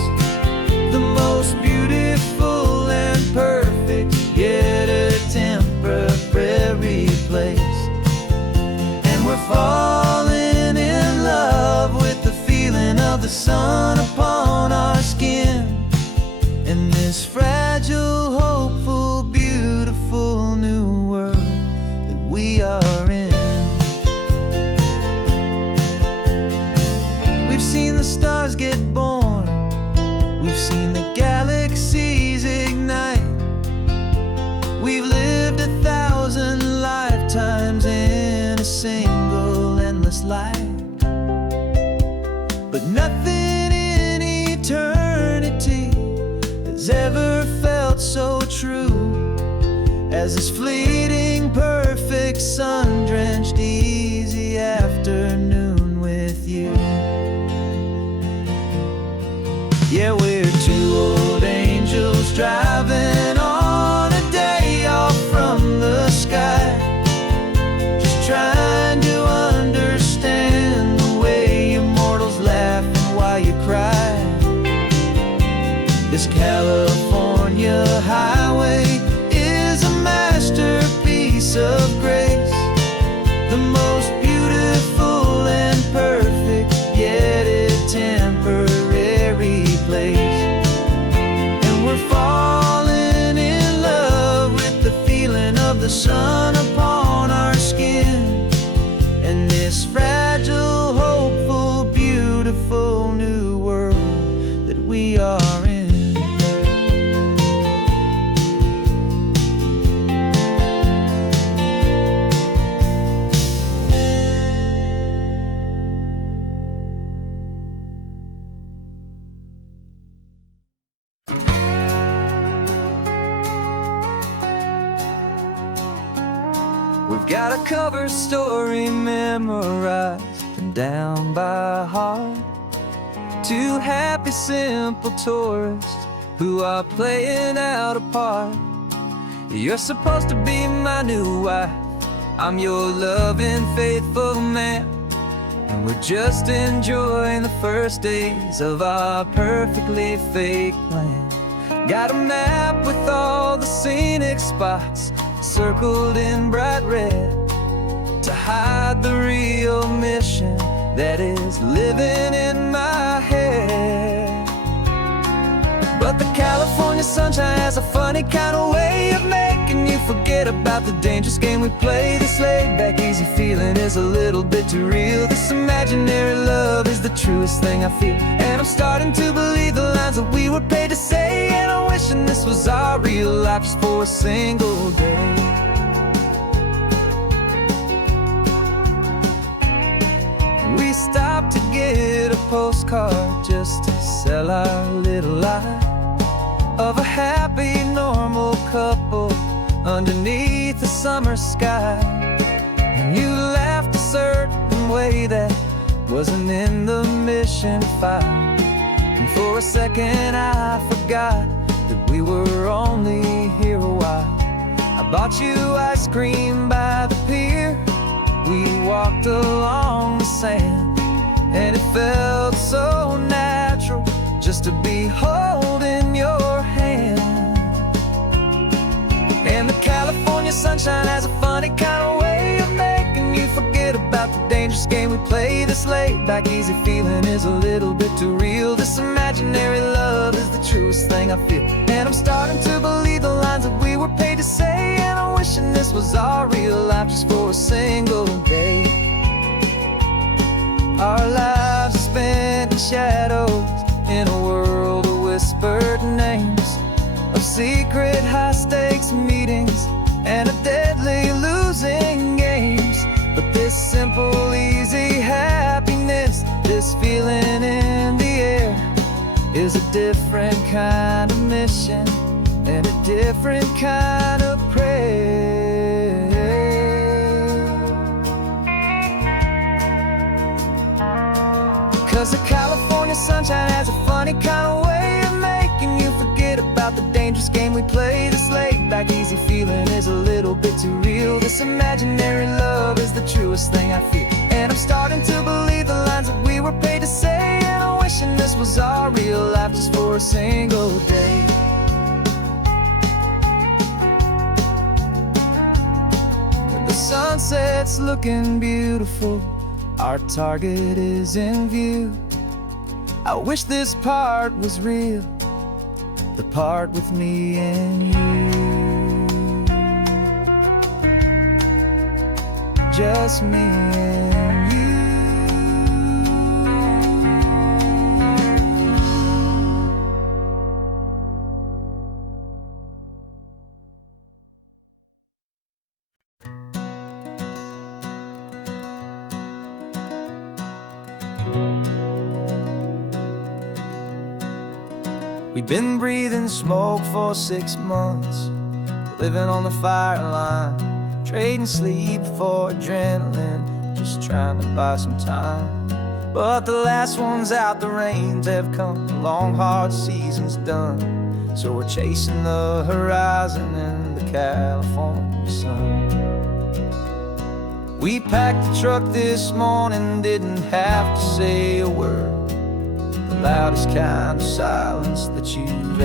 the most beautiful and perfect, yet a temporary place. And we're falling in love with the feeling of the sun upon our skin, in this fragile, hopeful, beautiful new world that we are in. We've seen the stars get born, we've seen the galaxies ignite, we've lived 1,000 lifetimes in a single endless life. But nothing in eternity has ever felt so true as this fleeting, perfect, sun-drenched, easy afternoon with you. Yeah, we're two old angels driving on a day off from the sky, just trying to understand the way immortals laugh and why you cry. This California highway is a masterpiece of grace, the most beautiful and perfect, yet a temporary place. And we're falling in love with the feeling of the sun upon our skin, and this fragile, hopeful, beautiful new world that we are in. We've got a cover story memorized and down by heart, two happy, simple tourists who are playing out a part. You're supposed to be my new wife, I'm your loving, faithful man, and we're just enjoying the first days of our perfectly fake plan. Got a map with all the scenic spots circled in bright red to hide the real mission that is living in my head. But the California sunshine has a funny kind of way of making you forget about the dangerous game we play. This laid-back, easy feeling is a little bit too real. This imaginary love is the truest thing I feel, and I'm starting to believe the lines that we were paid to say. And I'm wishing this was our real life just for a single day. We stopped to get a postcard just to sell our little lie of a happy, normal couple underneath the summer sky. And you laughed a certain way that wasn't in the mission file, and for a second I forgot that we were only here a while. I bought you ice cream by the pier, we walked along the sand, and it felt so natural just to be holding your hand. And the California sunshine has a funny kind of way of making you forget about the dangerous game we play. This laid-back, easy feeling is a little bit too real. This imaginary love is the truest thing I feel, and I'm starting to believe the lines that we were paid to say. And I'm wishing this was our real life just for a single day. Our lives are spent in shadows, in a world of whispered names, of secret high-stakes meetings, and a deadly losing mission and a different kind of prayer. 'Cause the California sunshine has a funny kind of way of making you forget about the dangerous game we play. This laid-back easy feeling is a little bit too real. This imaginary love is the truest thing I feel, and I'm starting to believe the lines that we were paid to say. And I'm wishing this was our real life just for a single day. When the sunset's looking beautiful, our target is in view. I wish this part was real, the part with me and you. Just me and you. We've been breathing smoke for 6 months, living on the fire line, trading sleep for adrenaline, just trying to buy some time. But the last one's out, the rains have come, the long hard season's done. So we're chasing the horizon in the California sun. We packed the truck this morning, didn't have to say a word. The loudest kind of silence that you've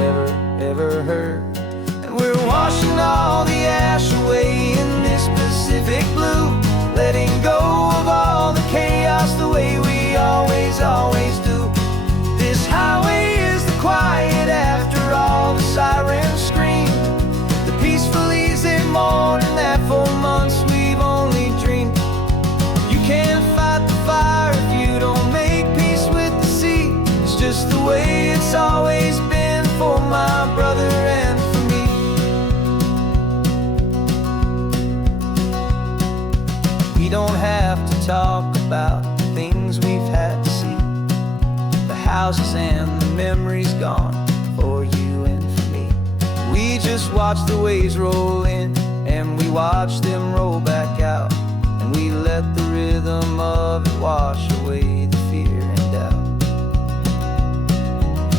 ever heard. And we're washing all the ash away in this Pacific blue, letting go of all the chaos the way we always do. This highway is the quiet after all the sirens scream, the peaceful easy morning that for months we've only dreamed. You can't fight the fire if you don't make peace with the sea. It's just the way it's always been for my brother and for me. We don't have to talk about the things we've had to see, the houses and the memories gone for you and for me. We just watch the waves roll in and we watch them roll back out, and we let the rhythm of it wash away the fear and doubt.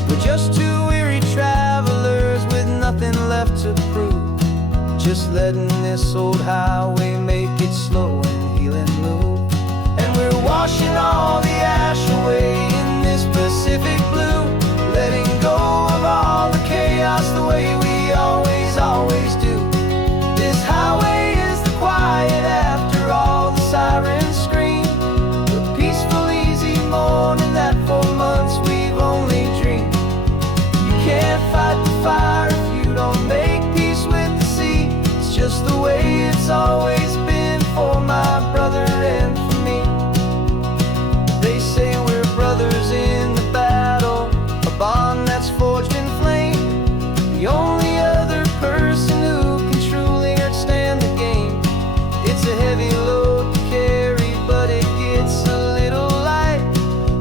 We're just two weary travelers with nothing left to prove, just letting this old highway make it slow and healing move. And we're washing all the ash away in this Pacific blue, letting go of all the chaos the way we always do. This highway is the quiet after all the sirens scream, the peaceful easy morning that for months we've only dreamed. You can't fight the fire if you don't make peace with the sea. It's just the way it's always been for my brother and for me. They say we're brothers in the battle, a bond that's forged in flame. The only other person who can truly understand the game. It's a heavy load to carry, but it gets a little light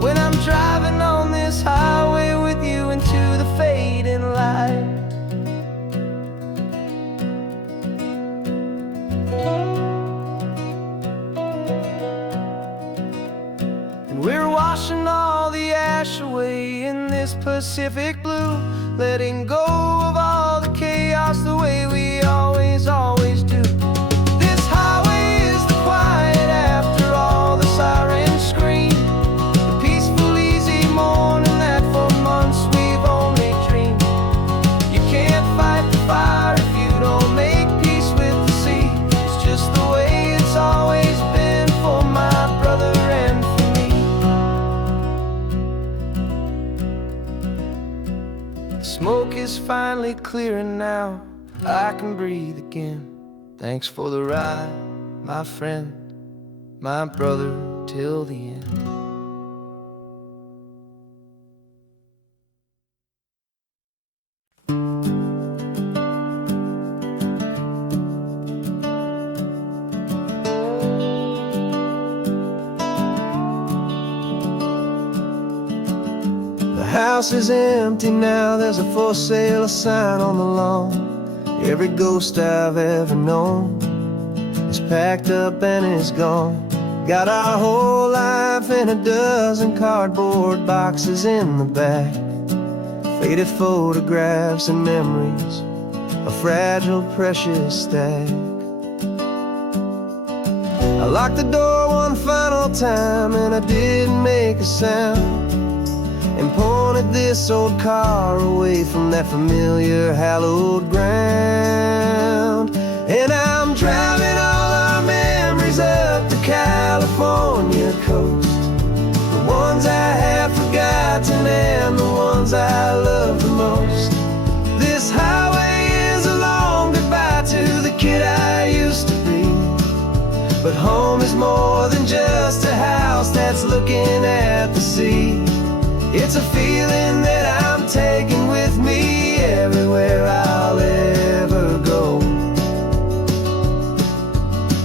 when I'm driving on this highway with you into the fading light. And we're washing all the ash away in this Pacific blue, letting go of all the chaos the way we always do. This highway is the quiet after all the sirens scream, the peaceful easy morning that for months we've only dreamed. You can't fight the fire if you don't make peace with the sea. It's just the way it's always been for my brother and for me. The smoke is finally clearing now, I can breathe again. Thanks for the ride, my friend, my brother, till the end. house is empty now, there's a for sale sign on the lawn. Every ghost I've ever known is packed up and is gone. Got our whole life in a dozen cardboard boxes in the back. Faded photographs and memories, a fragile, precious stack. I locked the door one final time and I didn't make a sound, and pointed this old car away from that familiar hallowed ground. And I'm driving all our memories up the California coast, the ones I have forgotten and the ones I love the most. This highway is a long goodbye to the kid I used to be, but home is more than just a house that's looking at the sea. It's a feeling that I'm taking with me everywhere I'll ever go.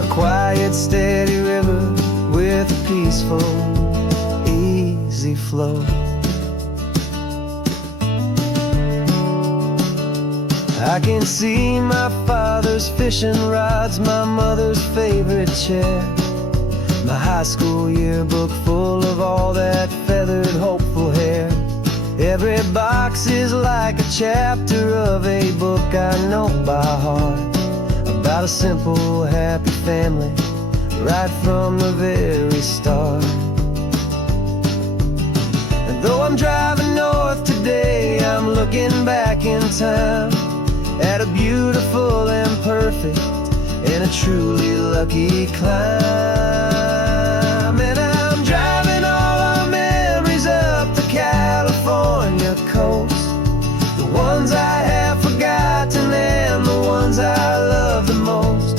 A quiet, steady river with a peaceful, easy flow. I can see my father's fishing rods, my mother's favorite chair, my high school yearbook full of all that feathered, hopeful hair. Every box is like a chapter of a book I know by heart, about a simple, happy family right from the very start. And though I'm driving north today, I'm looking back in time at a beautiful and perfect and a truly lucky climb. And I'm driving all our memories up the California coast, the ones I have forgotten and the ones I love the most.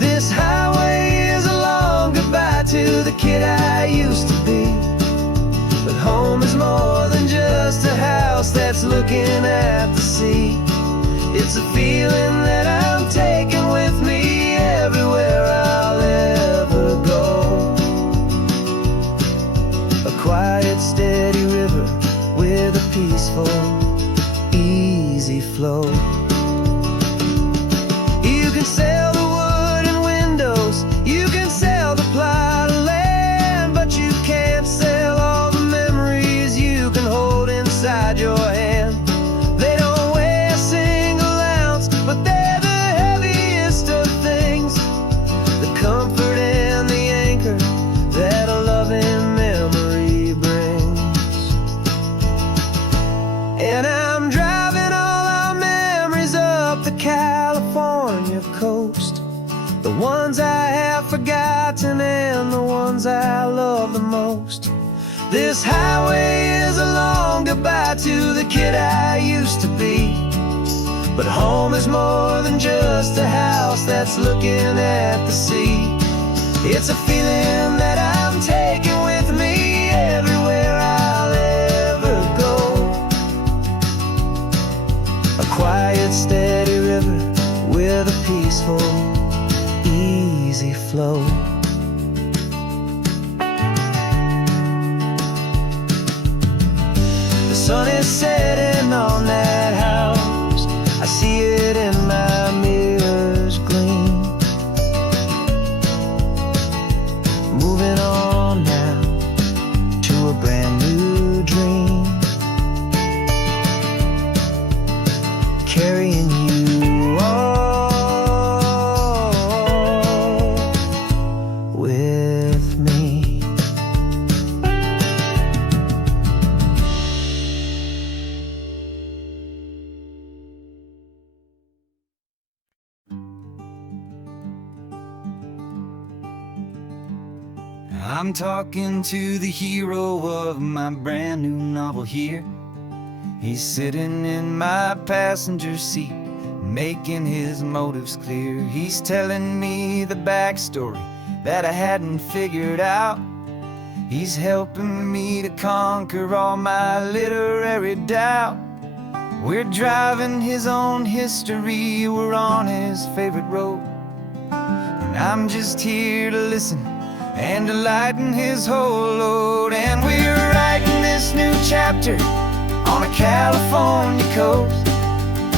This highway is a long goodbye to the kid I used to be, but home is more than just a house that's looking at the sea. It's a feeling that I'm taking with me everywhere I'll ever go. A quiet, steady river with a peaceful, easy flow. You can sell the wood and windows, you can sell the plot of land, but you can't sell all the memories you can hold inside your hand. They don't weigh a single ounce, but they're the heaviest of things, the comfort and the anchor that a loving memory brings. And I'm driving all our memories up the California coast, the ones I have forgotten and the ones I love the most. This highway is a long goodbye to the kid I used to be, but home is more than just a house that's looking at the sea. It's a feeling that I'm taking with me everywhere I'll ever go. A quiet, steady river with a peaceful, easy flow. The sun is setting on that house, I see it in my mirror's gleam. Moving on now to a brand new dream, carrying you all with me. I'm talking to the hero of my brand new novel here. He's sitting in my passenger seat, making his motives clear. He's telling me the backstory that I hadn't figured out. He's helping me to conquer all my literary doubt. We're driving his own history, we're on his favorite road, and I'm just here to listen and to lighten his whole load. And we're writing this new chapter on a California coast.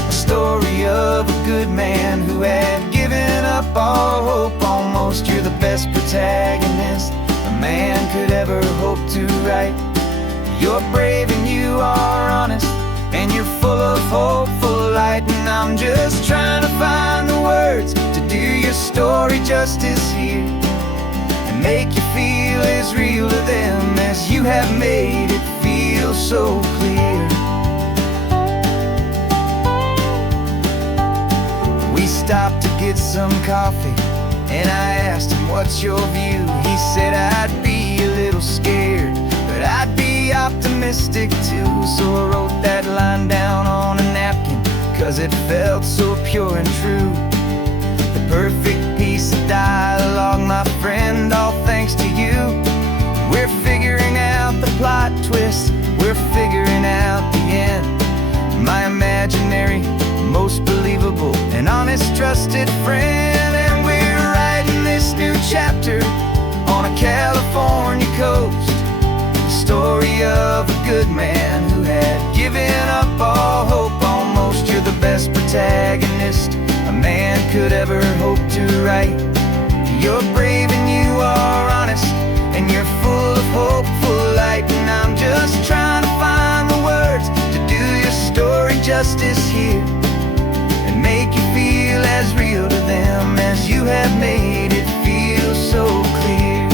A story of a good man who had given up all hope almost. You're the best protagonist a man could ever hope to write. You're brave and you are honest, and you're full of hopeful light. And I'm just trying to find the words to do your story justice here, and make you feel as real to them as you have made it feel so clear. We stopped to get some coffee, and I asked him, what's your view? He said, I'd be a little scared, but I'd be optimistic too. So I wrote that line down on a napkin, 'cause it felt so pure and true. The perfect piece of dialogue, my friend, all thanks to you. We're figuring out the plot twist, we're figuring out the end. My imaginary, most believable and honest trusted friend. And we're writing this new chapter on a California coast. The story of a good man who had given up all hope almost. You're the best protagonist a man could ever hope to write. You're brave and you are honest, and you're full of hopeful light. And I'm just trying to find the words to do your story justice here, and make you feel as real to them as you have made it feel so clear.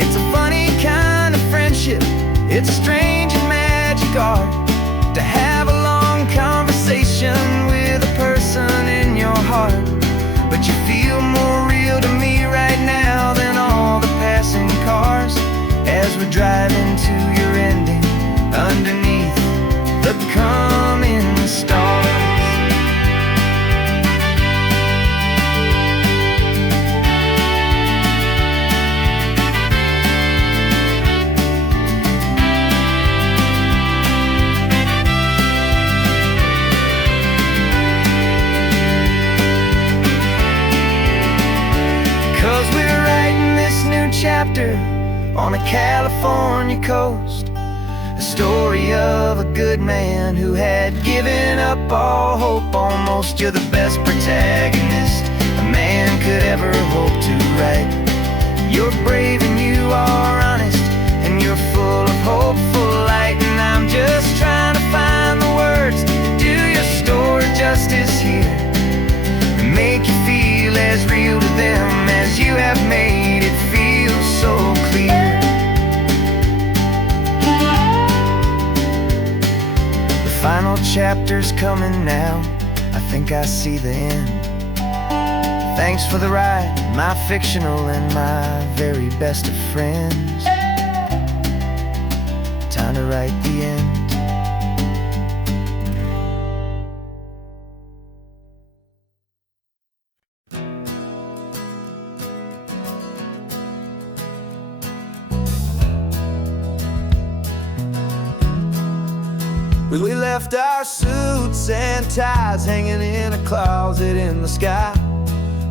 It's a funny kind of friendship, it's strange and magic art to have a long conversation with a person in your heart. But you feel more real to me right now than all the passing cars, as we're driving to your ending underneath the coming stars. 'Cause we're writing this new chapter on a California coast. A story of a good man who had given up all hope almost. You're the best protagonist a man could ever hope to write. You're brave and you are honest, and you're full of hopeful light. And I'm just trying to find the words to do your story justice here, and make you feel as real to them as you have made it feel so clear. The final chapter's coming now, I think I see the end. Thanks for the ride, my fictional and my very best of friends. Time to write the end. We left our suits and ties hanging in a closet in the sky,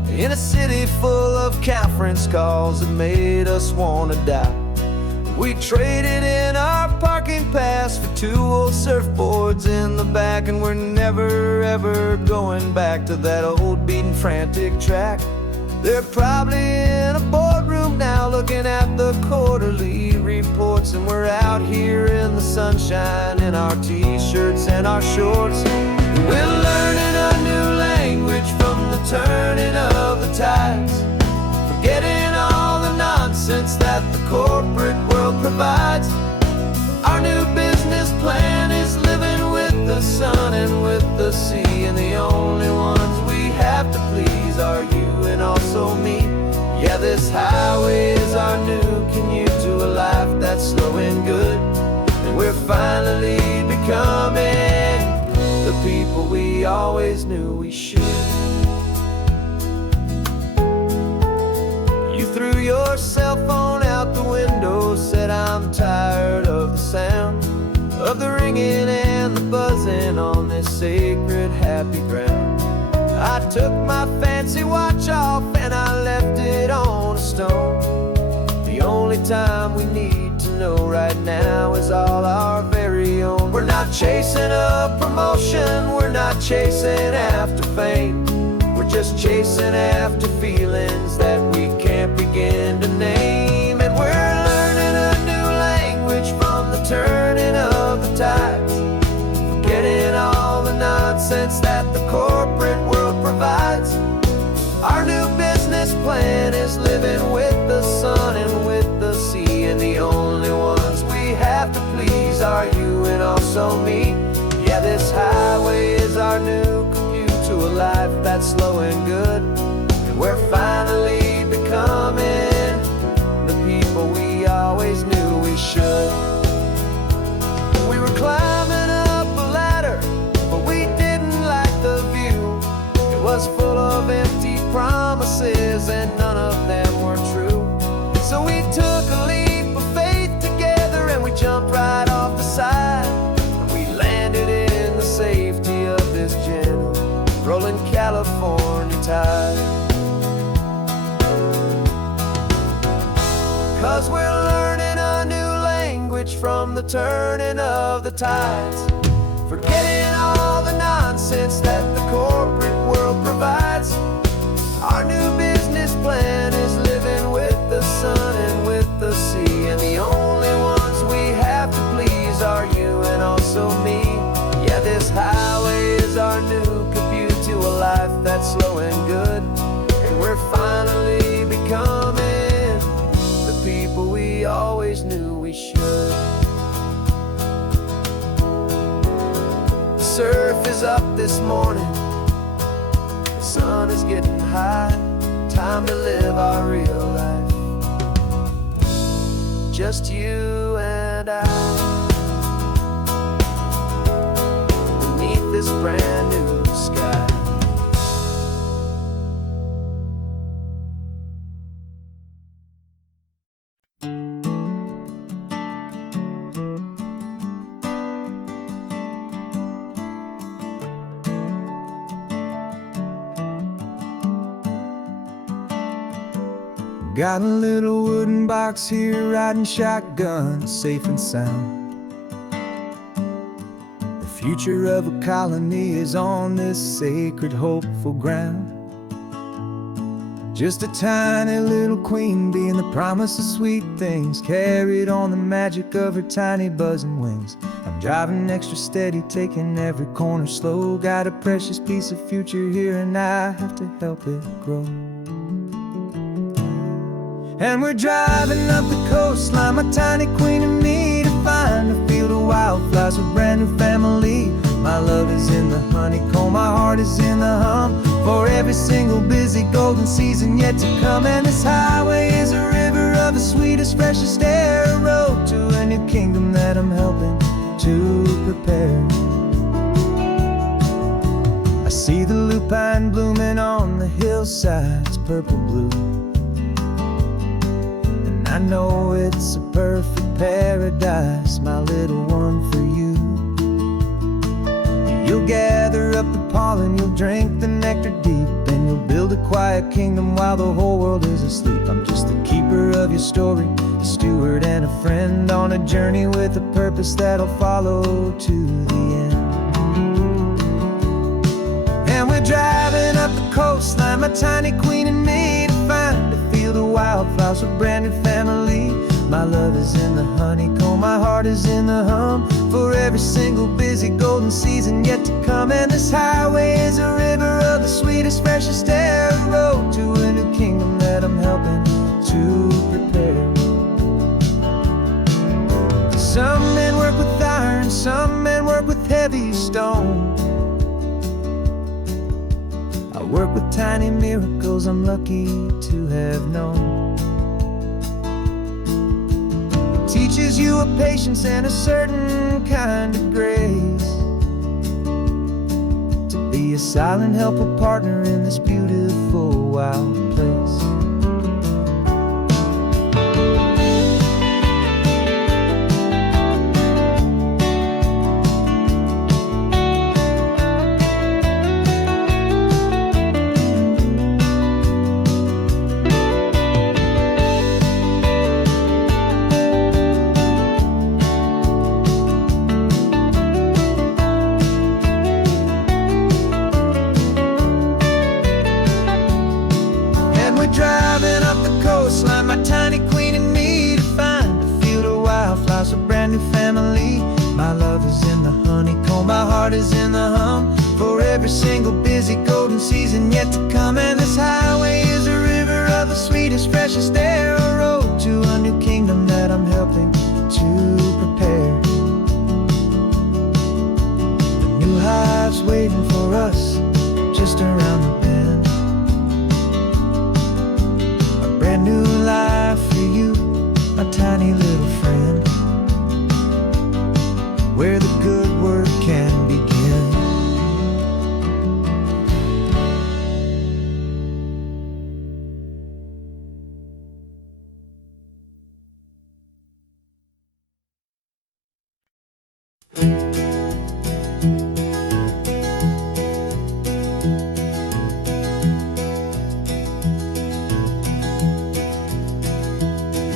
in a city full of conference calls that made us wanna die. We traded in our parking pass for 2 old surfboards in the back, and we're never ever going back to that old beaten frantic track. They're probably in a boardroom now looking at the quarterly reports, and we're out here in the sunshine in our t-shirts and our shorts. We're learning a new language from the turning of the tides, forgetting all the nonsense that the corporate world provides. Our new business plan is living with the sun and with the sea, and the only ones we have to please are you and also me. Yeah, this highway is our new commute to a life that's slow and good, and we're finally becoming the people we always knew we should. You threw your cell phone out the window, said I'm tired of the sound of the ringing and the buzzing on this sacred happy ground. I took my fancy watch off and I left it on a stone. The only time we need to know right now is all our very not chasing a promotion, we're not chasing after fame. We're just chasing after feelings that we can't begin to name. And we're learning a new language from the turning of the tides, forgetting all the nonsense that the corporate world provides. Our new business plan is living with the sun and with the sea, and the only ones we have to please are you and also me. Yeah, this highway is our new commute to a life that's slow and good, and we're finally becoming the people we always knew we should. We were climbing up a ladder, but we didn't like the view. It was full of empty promises and none of them were true. So we took a leap of faith together and we jumped right off the side, and we landed in the safety of this gentle rolling California tide. 'Cause we're learning a new language from the turning of the tides, forgetting all the nonsense that the corporate world provides. Our new business plan is living with the sun and with the sea, and the only ones we have to please are you and also me. Yeah, this highway is our new commute to a life that's slow and good, and we're finally becoming the people we always knew we should. The surf is up this morning, the sun is getting high, time to live our real life, just you and I, beneath this brand new sky. Got a little wooden box here, riding shotgun, safe and sound. The future of a colony is on this sacred, hopeful ground. Just a tiny little queen bee and the promise of sweet things, carried on the magic of her tiny buzzing wings. I'm driving extra steady, taking every corner slow. Got a precious piece of future here and I have to help it grow. And we're driving up the coastline, my tiny queen and me, to find a field of wildflowers with brand new family. My love is in the honeycomb, my heart is in the hum, for every single busy golden season yet to come. And this highway is a river of the sweetest, freshest air, a road to a new kingdom that I'm helping to prepare. I see the lupine blooming on the hillsides, purple blue, I know it's a perfect paradise, my little one, for you. You'll gather up the pollen, you'll drink the nectar deep, and you'll build a quiet kingdom while the whole world is asleep. I'm just the keeper of your story, a steward and a friend, on a journey with a purpose that'll follow to the end. And we're driving up the coastline, my tiny queen and me, to find a field of wildflowers with brand new family. My love is in the honeycomb, my heart is in the hum, for every single busy golden season yet to come. And this highway is a river of the sweetest, freshest air, a road to a new kingdom that I'm helping to prepare. Some men work with iron, some men work with heavy stone. I work with tiny miracles I'm lucky to have known. It teaches you a patience and a certain kind of grace, to be a silent, helpful partner in this beautiful, wild place. we're driving up the coastline, my tiny queen and me, to find a field of wildflowers, a brand new family. My love is in the honeycomb, my heart is in the hum, for every single busy golden season yet to come. And this highway is a river of the sweetest, freshest air, a road to a new kingdom that I'm helping to prepare. The new hive's waiting for us just around the bend, a brand new life for you, my tiny little friend, where the good work can begin.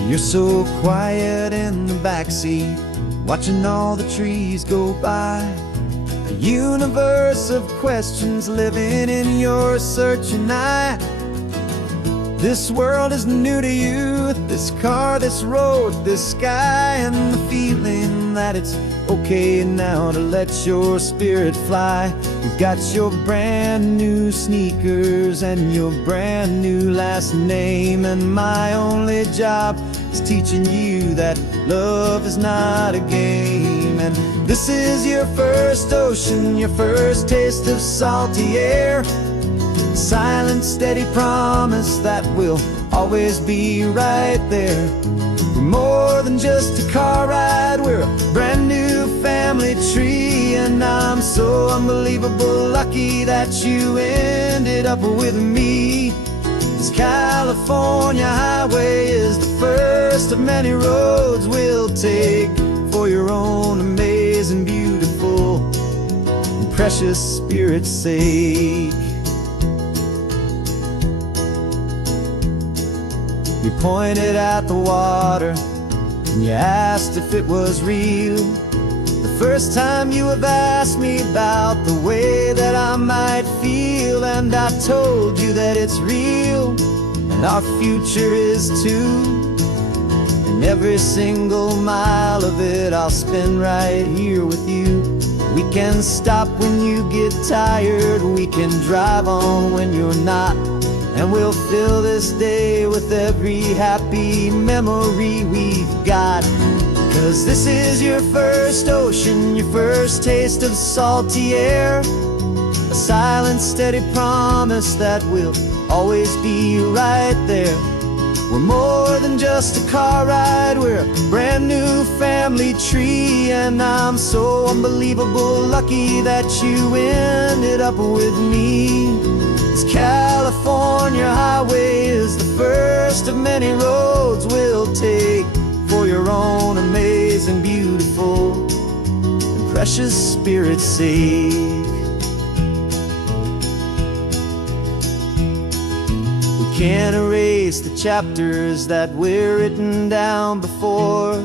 You're so quiet in the backseat, watching all the trees go by. A universe of questions living in your searching eye. This world is new to you, this car, this road, this sky, and the feeling that it's okay now to let your spirit fly. You've got your brand new sneakers and your brand new last name, and my only job is teaching you that love is not a game. And this is your first ocean, your first taste of salty air, silent, steady promise that we'll always be right there. We're more than just a car ride, we're a brand new family tree, and I'm so unbelievable lucky that you ended up with me. This California highway is the first of many roads we'll take for your own amazing, beautiful, and precious spirit's sake. You pointed at the water and you asked if it was real. The first time you have asked me about the way that I might feel, and I told you that it's real and our future is too. And every single mile of it I'll spend right here with you. We can stop when you get tired, we can drive on when you're not, and we'll fill this day with every happy memory we've got. 'Cause this is your first ocean, your first taste of salty air, a silent, steady promise that we'll always be right there. We're more than just a car ride, we're a brand new family tree, and I'm so unbelievable lucky that you ended up with me. This California highway is the first of many roads we'll take for your own amazing, beautiful, and precious spirit's sake. We can't erase the chapters that were written down before,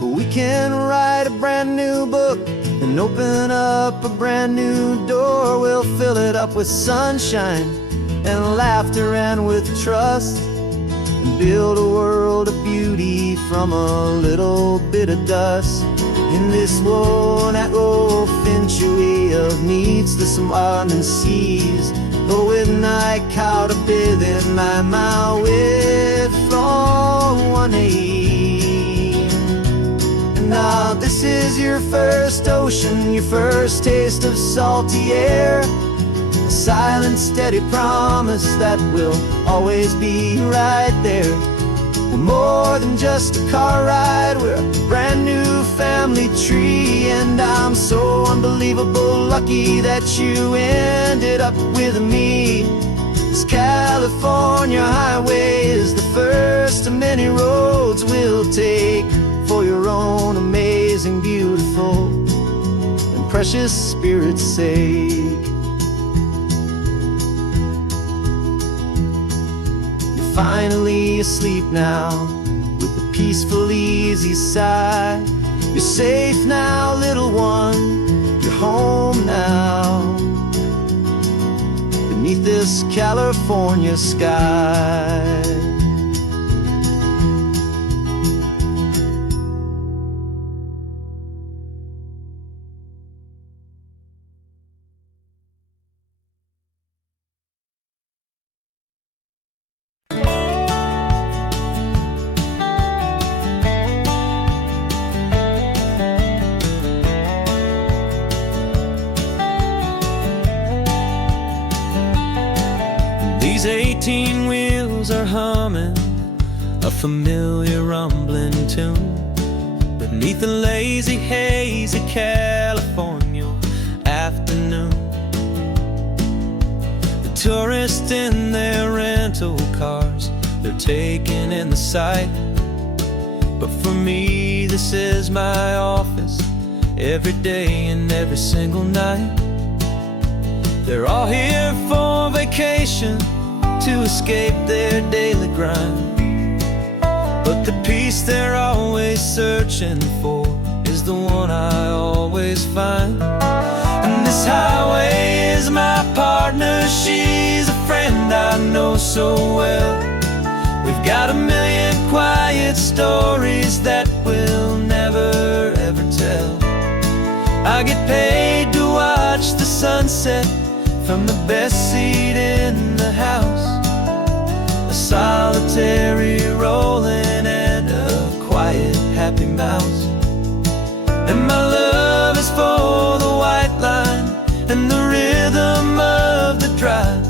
but we can write a brand new book and open up a brand new door. We'll fill it up with sunshine and laughter and with trust, and build a world of beauty from a little bit of dust. In this worn-out old century of needs to some and seas, but with night caught a bit in my way from one aim. And now this is your first ocean, your first taste of salty air, a silent, steady promise that we'll always be right there. We're more than just a car ride, we're a brand new family tree, and I'm so unbelievable lucky that you ended up with me. This California highway is the first of many roads we'll take for your own amazing, beautiful, and precious spirit's sake. Finally asleep now, with a peaceful, easy sigh. You're safe now, little one, you're home now. beneath this California sky. These 18 wheels are humming a familiar rumbling tune beneath the lazy haze of California afternoon. The tourists in their rental cars, they're taking in the sight. But for me, this is my office every day and every single night. They're all here for vacation to escape their daily grind. But the peace they're always searching for is the one I always find. And this highway is my partner, she's a friend I know so well. We've got a million quiet stories that we'll never ever tell. I get paid to watch the sunset from the best seat in the house, a solitary rolling and a quiet happy mouse. And my love is for the white line and the rhythm of the drive,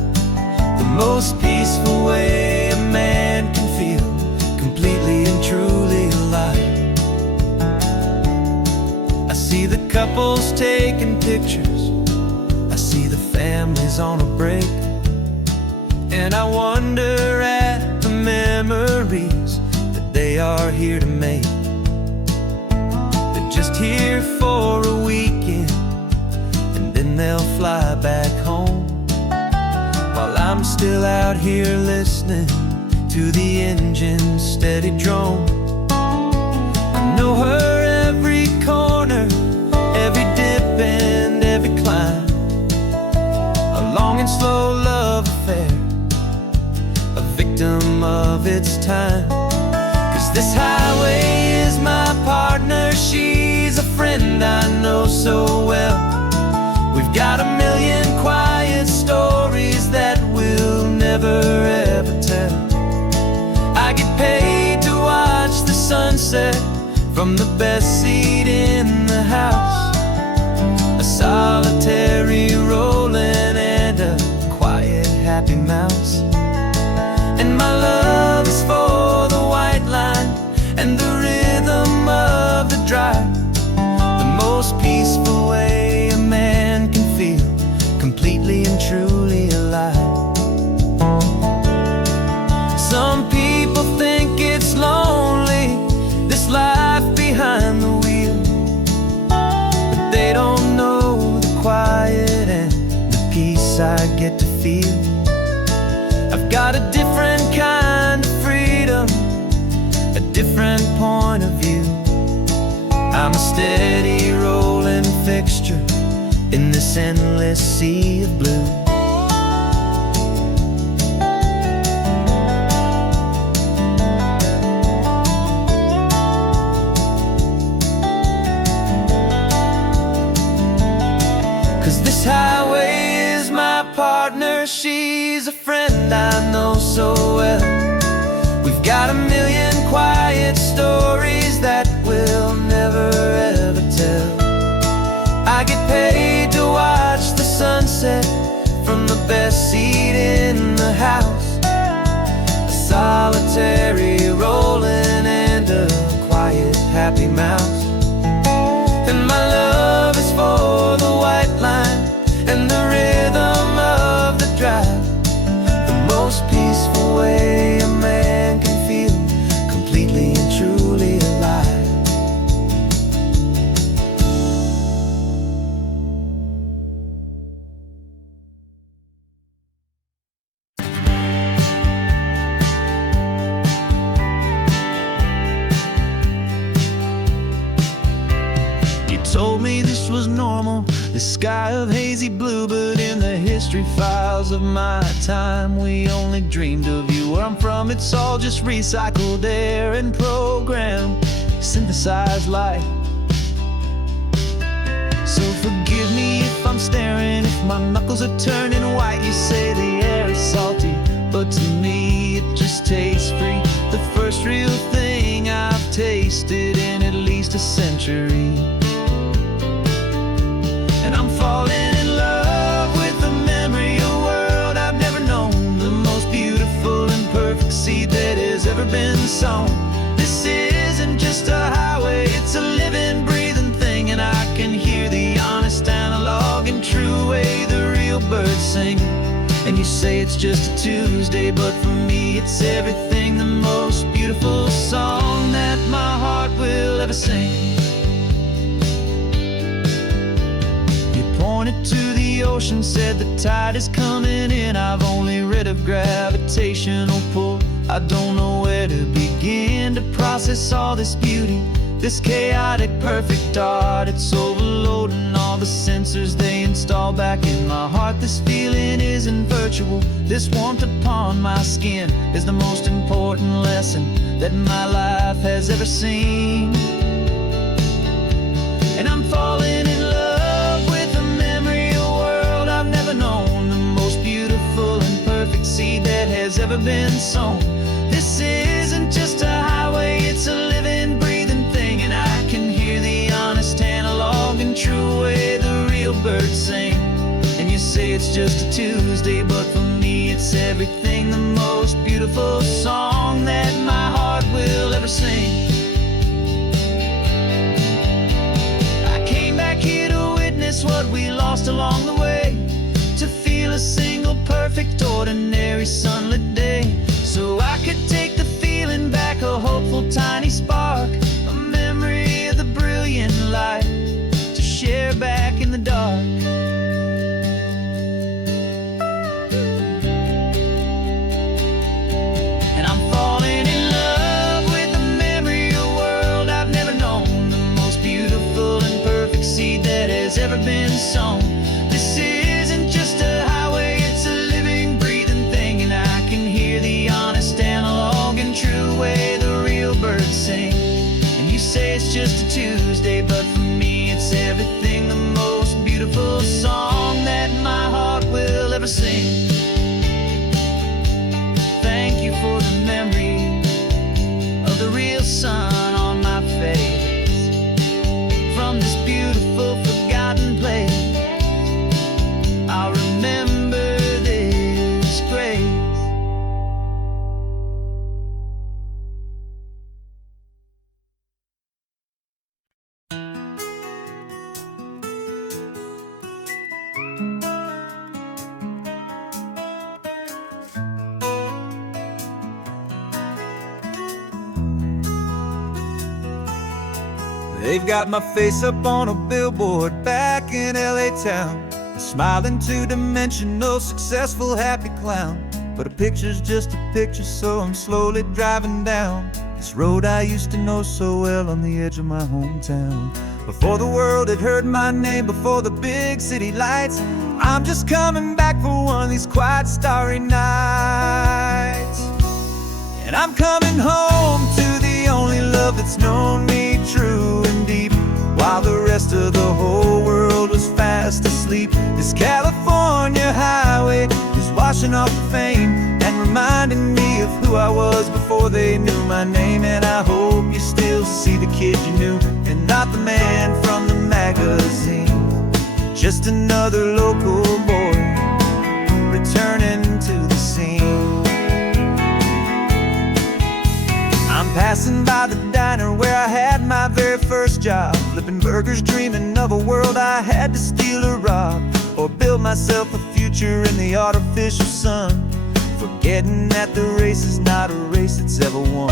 the most peaceful way a man can feel completely and truly alive. I see the couples taking pictures, I see the families on a break, and I wonder at the memories that they are here to make. They're just here for a weekend and then they'll fly back home, while I'm still out here listening to the engine's steady drone. I know her every corner, every dip and every climb, a long and slow love affair, a victim of its time. 'Cause this highway is my partner, she's a friend I know so well. We've got a million quiet stories that we'll never ever tell. I get paid to watch the sunset from the best seat in the house, a solitary rolling and a quiet happy mouse. And my love is for the white line and the rhythm of the drive, the most peaceful way a man can feel completely and truly alive. Some people think it's lonely, this life behind the wheel, but they don't know the quiet and the peace I get to feel. I've got a different kind of freedom, a different point of view. I'm a steady rolling fixture in this endless sea of blue. This highway is my partner, she's a friend I know so well. We've got a million quiet stories that we'll never ever tell. I get paid to watch the sunset from the best seat in the house, a solitary rolling and a quiet happy mouse. And my love is for the white line and the rhythm of the drive, the most peaceful way a man can feel completely and truly alive. You told me this was normal, the sky of hazy blue, but in the history files of my time, we only dreamed of you. Where I'm from, it's all just recycled air and programmed, synthesized light. So forgive me if I'm staring, if my knuckles are turning white. You say the air is salty, but to me it just tastes free. The first real thing I've tasted in at least a century. And I'm falling in love with the memory of a world I've never known, the most beautiful and perfect seed that has ever been sown. This isn't just a highway, it's a living, breathing thing, and I can hear the honest, analog, and true way the real birds sing. And you say it's just a Tuesday, but for me it's everything, the most beautiful song that my heart will ever sing. You pointed to the ocean, said the tide is coming in. I've only read of gravitational pull. I don't know where to begin to process all this beauty, this chaotic, perfect art. It's overloading all the sensors they install back in my heart. This feeling isn't virtual. This warmth upon my skin is the most important lesson that my life has ever seen. And I'm falling in love with the memory of a world I've never known, the most beautiful and perfect seed that has ever been sown. This isn't just a highway, it's a living, breathing thing, and I can hear the honest, analog, and true way the real birds sing. And you say it's just a Tuesday, but for me it's everything, the most beautiful song that my heart will ever sing. I came back here to witness what we lost along the way, to feel a single, perfect, ordinary, sunlit day, so I could take the feeling back, a hopeful tiny spark, a memory of the brilliant light, to share back in the dark. And I'm falling in love with the memory of a world I've never known, the most beautiful and perfect seed that has ever been sown. This isn't just a highway, it's a living, breathing thing, and I can hear the honest, analog, and true way the real birds sing. And you say it's just a Tuesday, but for me it's everything, the most beautiful song that my heart will ever sing. Thank you for the memory of the real sun on my face, from this beautiful, forgotten place. I'll remember this grace. They've got my face up on a billboard back in LA town, a smiling, two-dimensional, successful, happy clown. But a picture's just a picture, so I'm slowly driving down this road I used to know so well on the edge of my hometown. Before the world had heard my name, before the big city lights, I'm just coming back for one of these quiet, starry nights. And I'm coming home to the only love that's known me true and deep, while the rest of the whole world was fast asleep. This California highway is washing off the fame and reminding me of who I was before they knew my name. And I hope you still see the kid you knew, and not the man from the magazine. Just another local boy returning to the scene. I'm passing by the diner where I had my very first job, flipping burgers, dreaming of a world I had to steal or rob, or build myself a future in the artificial sun, forgetting that the race is not a race that's ever won.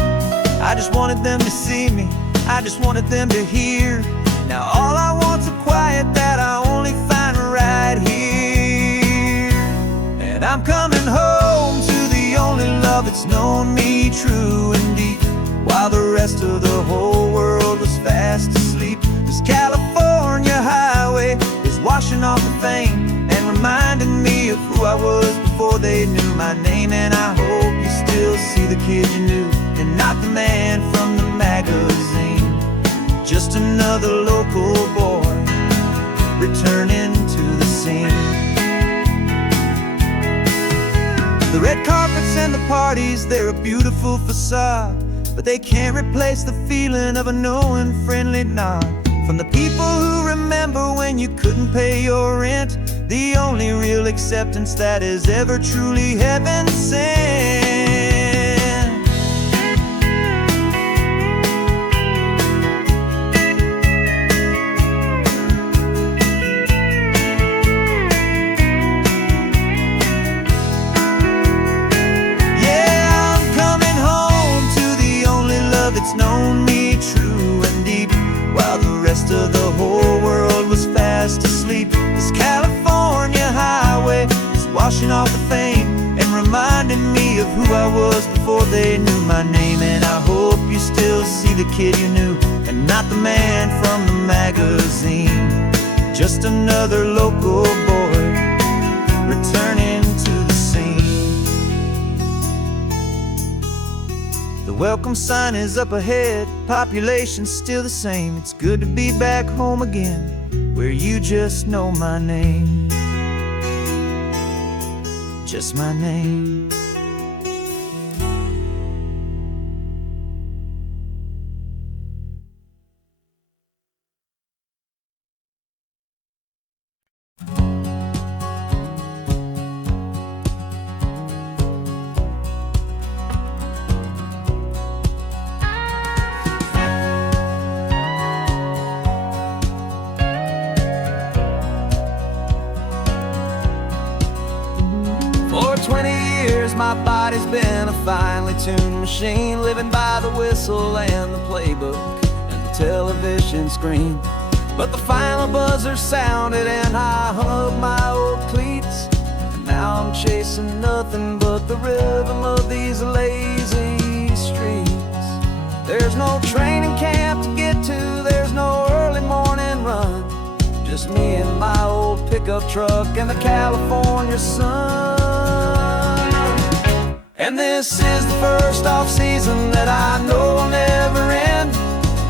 I just wanted them to see me, I just wanted them to hear. Now all I want's a quiet that I only find right here. And I'm coming home to the only love that's known me true and deep, while the rest of the whole world was fast asleep. This California highway is why washing off the fame and reminding me of who I was before they knew my name. And I hope you still see the kid you knew and not the man from the magazine. Just another local boy returning to the scene. The red carpets and the parties, they're a beautiful facade, but they can't replace the feeling of a knowing, friendly nod from the people who remember when you couldn't pay your rent. The only real acceptance that is ever truly heaven sent. It's known me true and deep, while the rest of the whole world was fast asleep. This California highway is washing off the fame and reminding me of who I was before they knew my name. And I hope you still see the kid you knew and not the man from the magazine. Just another local boy returning to the scene. The welcome sign is up ahead, population's still the same. It's good to be back home again, where you just know my name. Just my name. For 20 years my body's been a finely tuned machine, living by the whistle and the playbook and the television screen. But the final buzzer sounded and I hung up my old cleats, and now I'm chasing nothing but the rhythm of these lazy streets. There's no training camp to get to, there's no early morning run, just me and my old pickup truck and the California sun. And this is the first off-season that I know will never end.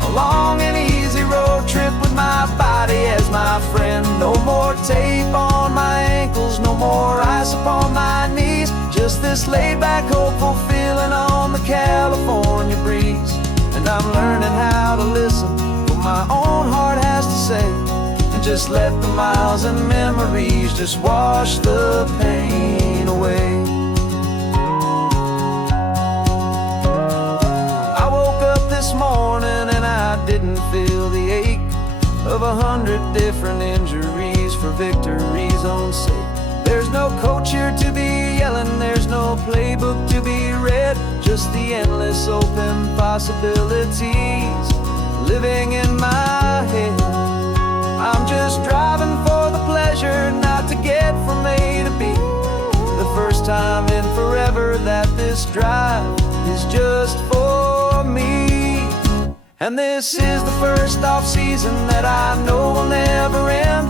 A long and easy road trip with my body as my friend. No more tape on my ankles, no more ice upon my knees. Just this laid-back, hopeful feeling on the California breeze. And I'm learning how to listen to what my own heart has to say, and just let the miles and memories just wash the pain away. This morning and I didn't feel the ache of 100 different injuries for victory's own sake. There's no coach here to be yelling, there's no playbook to be read, just the endless open possibilities living in my head. I'm just driving for the pleasure, not to get from A to B. The first time in forever that this drive is just for me. And this is the first off-season that I know will never end.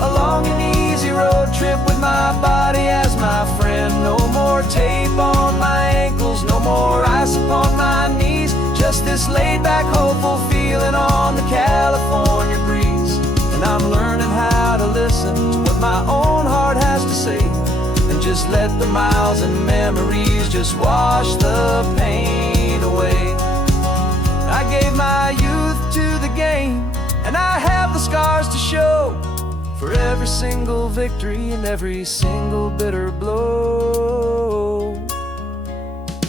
A long and easy road trip with my body as my friend. No more tape on my ankles, no more ice upon my knees. Just this laid-back, hopeful feeling on the California breeze. And I'm learning how to listen to what my own heart has to say, and just let the miles and memories just wash the pain away. I gave my youth to the game, and I have the scars to show for every single victory and every single bitter blow.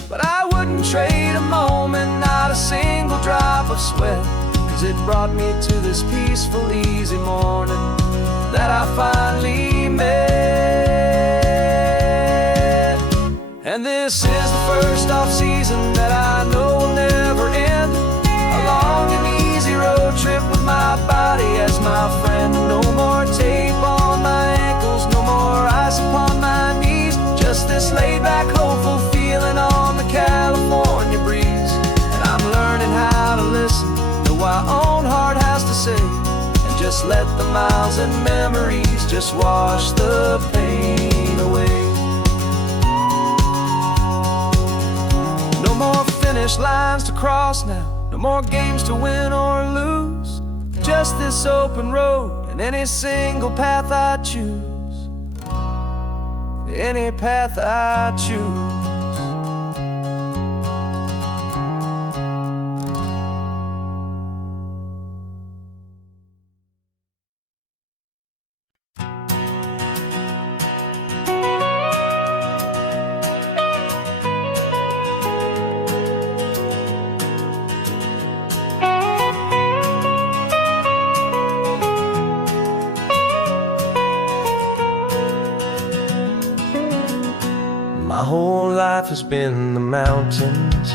But I wouldn't trade a moment, not a single drop of sweat, 'cause it brought me to this peaceful, easy morning that I finally met. And this is the first off-season that I know will never end. A long and easy road trip with my body as my friend. No more tape on my ankles, no more ice upon my knees. Just this laid-back, hopeful feeling on the California breeze. And I'm learning how to listen to what my own heart has to say, and just let but the miles and memories just wash the pain away. No more finish lines to cross now, no more games to win or lose. Just this open road and any single path I choose. Any path I choose. My whole life has been the mountains,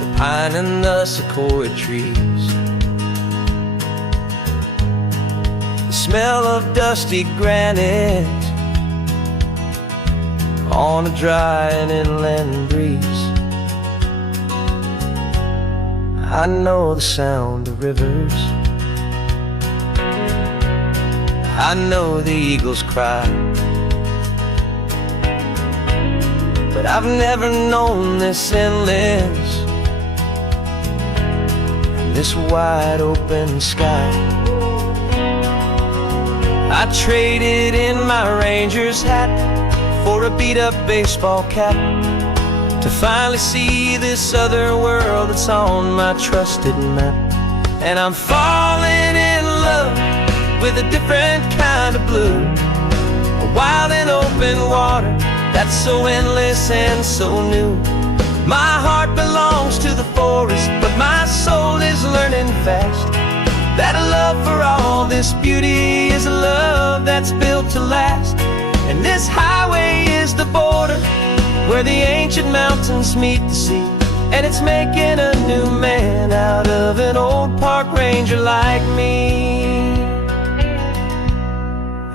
the pine and the sequoia trees, the smell of dusty granite on a dry and inland breeze. I know the sound of rivers, I know the eagles cry, but I've never known this endless and this wide open sky. I traded in my Ranger's hat for a beat-up baseball cap to finally see this other world that's on my trusted map. And I'm falling in love with a different kind of blue, a wild and open water that's so endless and so new. My heart belongs to the forest, but my soul is learning fast that a love for all this beauty is a love that's built to last. And this highway is the border where the ancient mountains meet the sea, and it's making a new man out of an old park ranger like me.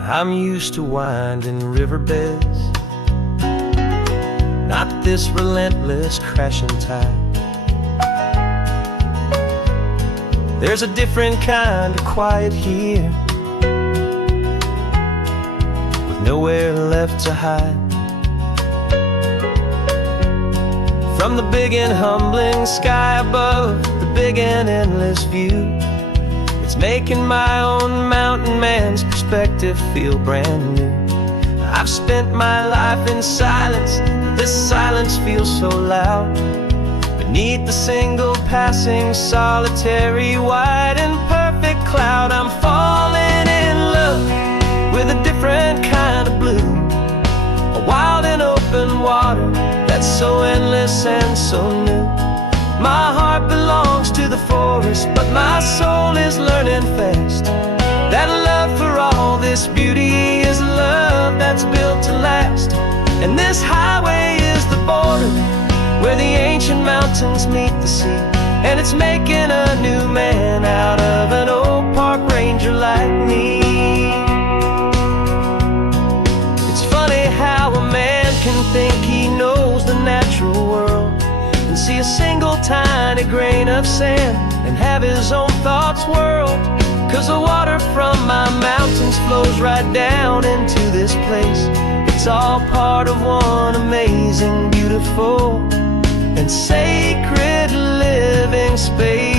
I'm used to winding riverbeds, not this relentless crashing tide. There's a different kind of quiet here, with nowhere left to hide. From the big and humbling sky above, the big and endless view, it's making my own mountain man's perspective feel brand new. I've spent my life in silence, this silence feels so loud. Beneath the single passing solitary white and perfect cloud, I'm falling in love with a different kind of blue, a wild and open water that's so endless and so new. My heart belongs to the forest, but my soul is learning fast that a love for all this beauty is a love that's built to last. And this highway is the border where the ancient mountains meet the sea, and it's making a new man out of an old park ranger like me. It's funny how a man can think he knows the natural world and see a single tiny grain of sand and have his own thoughts whirled. 'Cause the water from my mountains flows right down into this place. It's all part of one amazing, beautiful, and sacred living space.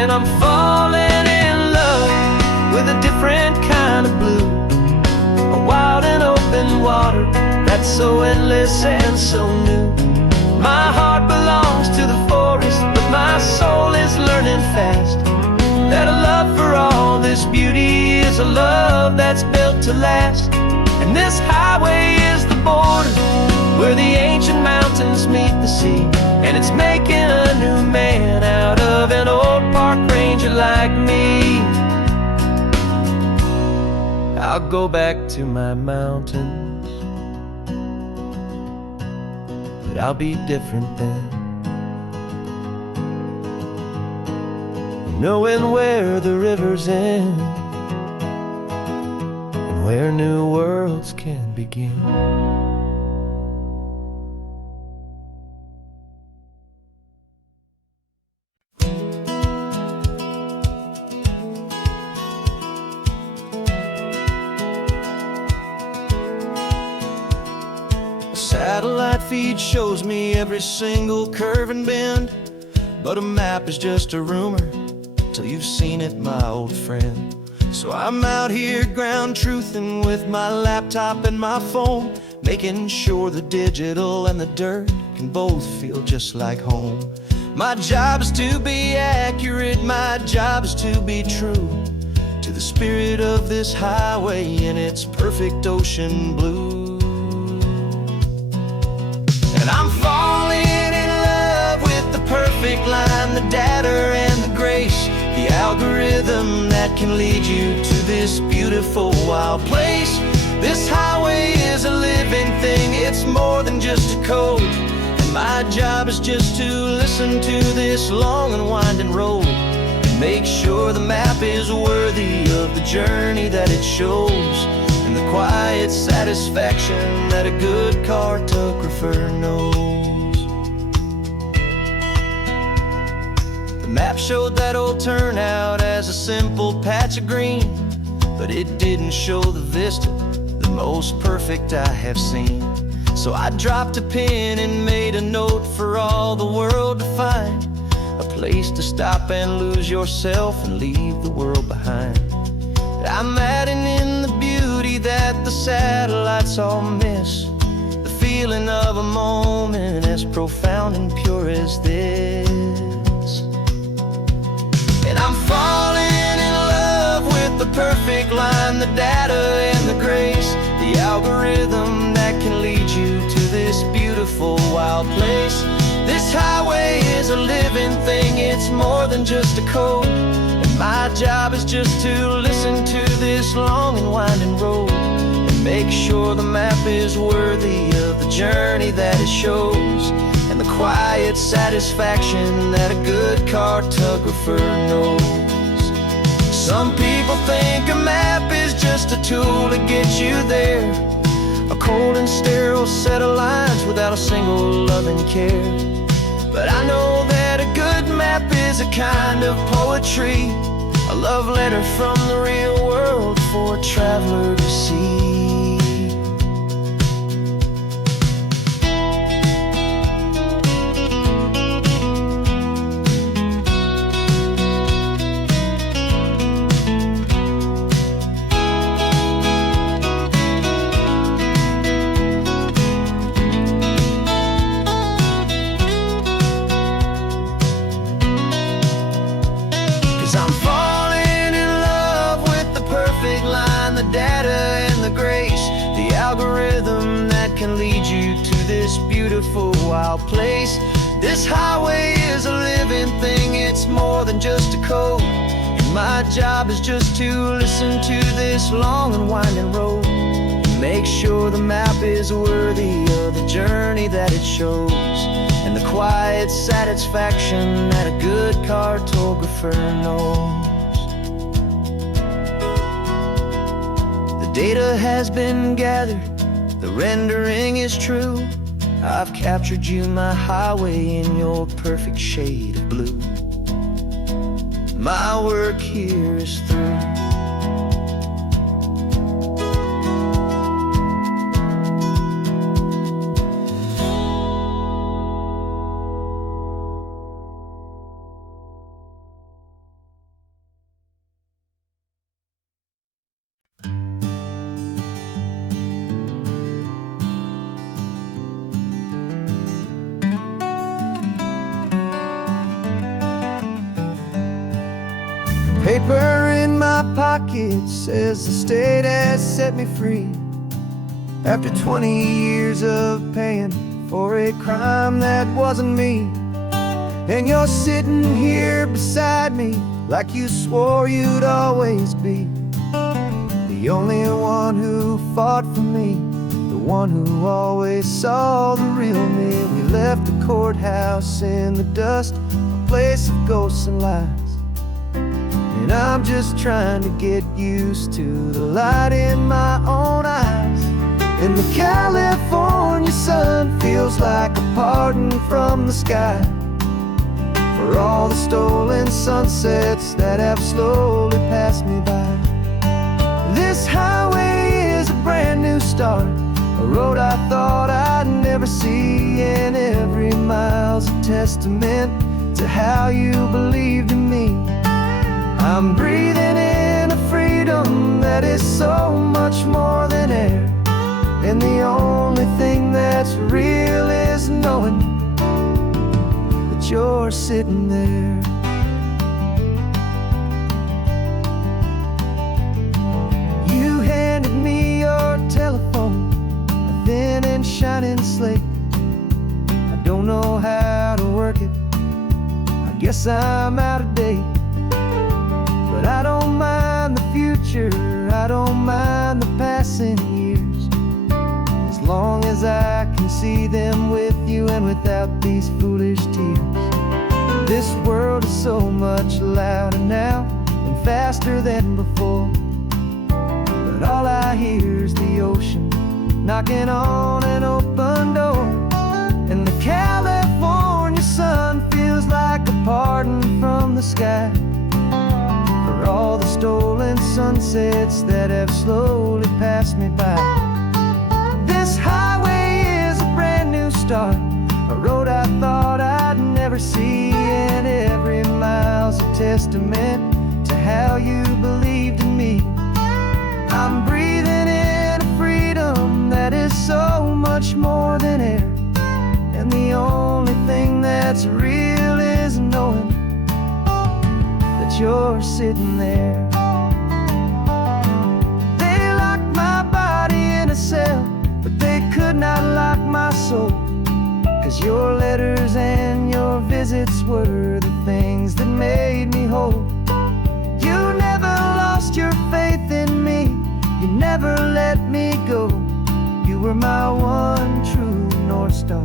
And I'm falling in love with a different kind of blue, a wild and open water that's so endless and so new. My heart belongs to the forest, but my soul is learning fast that a love for all this beauty is a love that's built to last. And this highway is the border where the ancient mountains meet the sea, and it's making a new man out of an old park ranger like me. I'll go back to my mountains, but I'll be different then. knowing where the rivers end and where new worlds can begin. Satellite feed shows me every single curve and bend, but a map is just a rumor till you've seen it, my old friend. So I'm out here ground truthing with my laptop and my phone, making sure the digital and the dirt can both feel just like home. My job is to be accurate, my job is to be true to the spirit of this highway in its perfect ocean blue. And I'm falling in love with the perfect line, the data and the grace, the algorithm that can lead you to this beautiful wild place. This highway is a living thing, it's more than just a code. And my job is just to listen to this long and winding road and make sure the map is worthy of the journey that it shows, and the quiet satisfaction that a good cartographer knows. The map showed that old turnout as a simple patch of green, but it didn't show the vista, the most perfect I have seen. So I dropped a pin and made a note for all the world to find, a place to stop and lose yourself and leave the world behind. I'm adding in the beauty that the satellites all miss, the feeling of a moment as profound and pure as this. And I'm falling in love with the perfect line, the data and the grace, the algorithm that can lead you to this beautiful wild place. This highway is a living thing, it's more than just a code. My job is just to listen to this long and winding road and make sure the map is worthy of the journey that it shows, and the quiet satisfaction that a good cartographer knows. Some people think a map is just a tool to get you there, a cold and sterile set of lines without a single loving care. But I know that a good map is a kind of poetry, a love letter from the real world for a traveler to see. 'Cause I'm falling in love with the perfect line, the data and the grace, the algorithm that can lead you to this beautiful wild place. This highway is a living thing, it's more than just a code. And my job is just to listen to this long and winding road and make sure the map is worthy of the journey that it shows, and the quiet satisfaction that a good cartographer knows. The data has been gathered, the rendering is true. I've captured you, my highway, in your perfect shade of blue. My work here is through. Paper in my pocket says the state has set me free after 20 years of paying for a crime that wasn't me. And you're sitting here beside me like you swore you'd always be the only one who fought for me, the one who always saw the real me. We left the courthouse in the dust, a place of ghosts and lies. And I'm just trying to get used to the light in my own eyes. And the California sun feels like a pardon from the sky for all the stolen sunsets that have slowly passed me by. This highway is a brand new start, a road I thought I'd never see, and every mile's a testament to how you believed in me. I'm breathing in a freedom that is so much more than air, and the only thing that's real is knowing that you're sitting there. You handed me your telephone, a thin and shining slate. I don't know how to work it, I guess I'm out of date. But I don't mind the future, I don't mind the passing years, as long as I can see them with you and without these foolish tears. This world is so much louder now and faster than before, but all I hear is the ocean knocking on an open door. And the California sun feels like a pardon from the sky for all the stolen sunsets that have slowly passed me by. This highway is a brand new start, a road I thought I'd never see, and every mile's a testament to how you believed in me. I'm breathing in a freedom that is so much more than air, and the only thing that's real is knowing that you're sitting there. They locked my body in a cell, but they could not lock my soul, 'cause your letters and your visits were the things that made me whole. You never lost your faith in me, you never let me go. You were my one true North Star,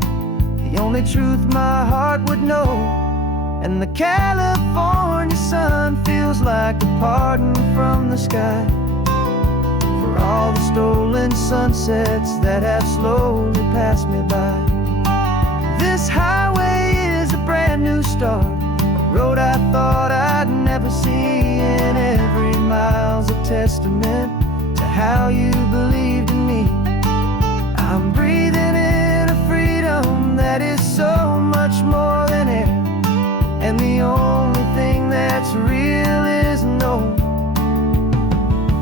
the only truth my heart would know. And the California sun feels like a pardon from the sky for all the stolen sunsets that have slowly passed me by. This highway is a brand new start, a road I thought I'd never see, and every mile's a testament to how you believed in me. I'm breathing in a freedom that is so much more than air, and the only thing that's real is knowing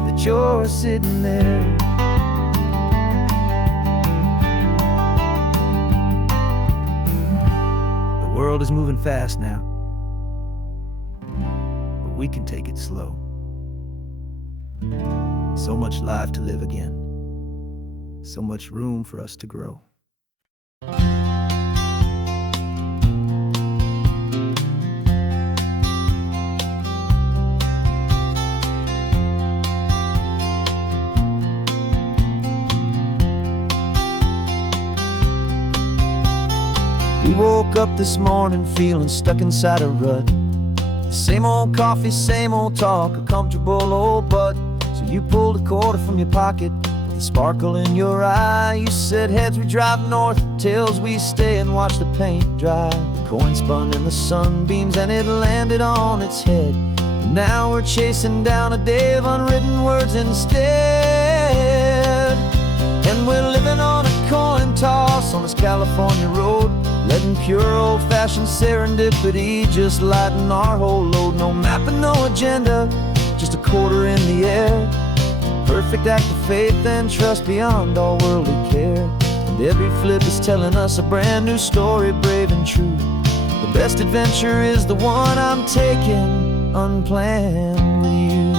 that you're sitting there. The world is moving fast now, but we can take it slow. So much life to live again, so much room for us to grow. We woke up this morning feeling stuck inside a rut. Same old coffee, same old talk, a comfortable old butt. So you pulled a quarter from your pocket with a sparkle in your eye. You said, heads we drive north, tails we stay and watch the paint dry. The coin spun in the sunbeams and it landed on its head. And now we're chasing down a day of unwritten words instead. And we're living on a coin toss on this California road, letting pure old-fashioned serendipity just lighten our whole load. No map and no agenda, just a quarter in the air. Perfect act of faith and trust beyond all worldly care. And every flip is telling us a brand new story, brave and true. The best adventure is the one I'm taking unplanned with you.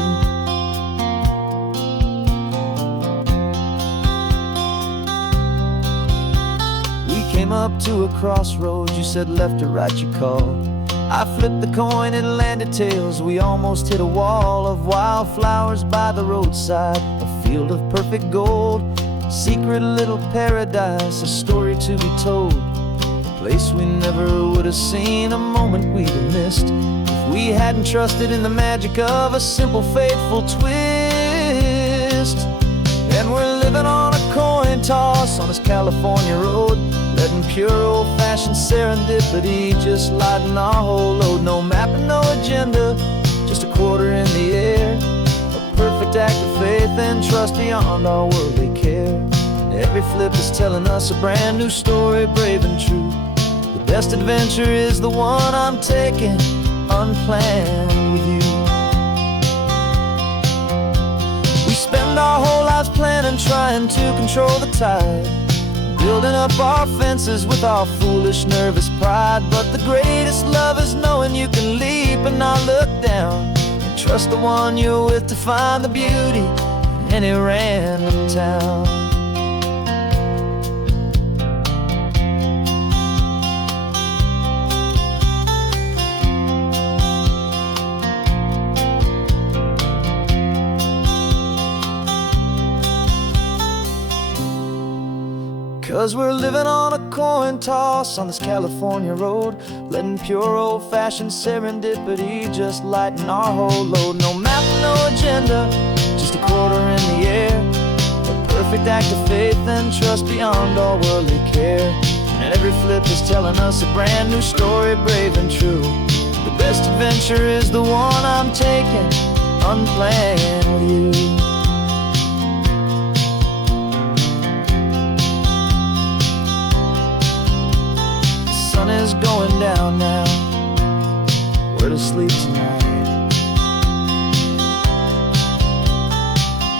Came up to a crossroads, you said left or right you called. I flipped the coin, it landed tails. We almost hit a wall of wildflowers by the roadside, a field of perfect gold, secret little paradise, a story to be told, a place we never would have seen, a moment we'd have missed if we hadn't trusted in the magic of a simple, faithful twist. And we're living on a coin toss on this California road, letting pure old-fashioned serendipity just lighten our whole load. No map and no agenda, just a quarter in the air, a perfect act of faith and trust beyond our worldly care. And every flip is telling us a brand new story, brave and true. The best adventure is the one I'm taking, unplanned with you. We spend our whole lives planning, trying to control the tide, building up our fences with our foolish, nervous pride. But the greatest love is knowing you can leap and not look down, and trust the one you're with to find the beauty in any random town. 'Cause we're living on a coin toss on this California road, letting pure old-fashioned serendipity just lighten our whole load. No map, no agenda, just a quarter in the air, a perfect act of faith and trust beyond all worldly care. And every flip is telling us a brand new story, brave and true. The best adventure is the one I'm taking, unplanned with you. The sun is going down now, we're to sleep tonight.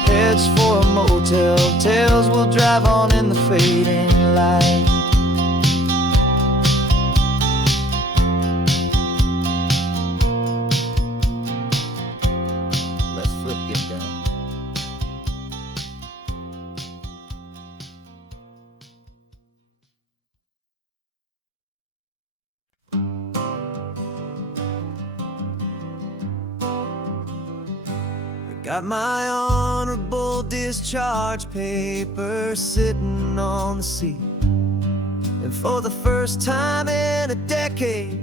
Heads for a motel, tails will drive on in the fading light. Let's flip get done. Got my honorable discharge paper sitting on the seat, and for the first time in a decade,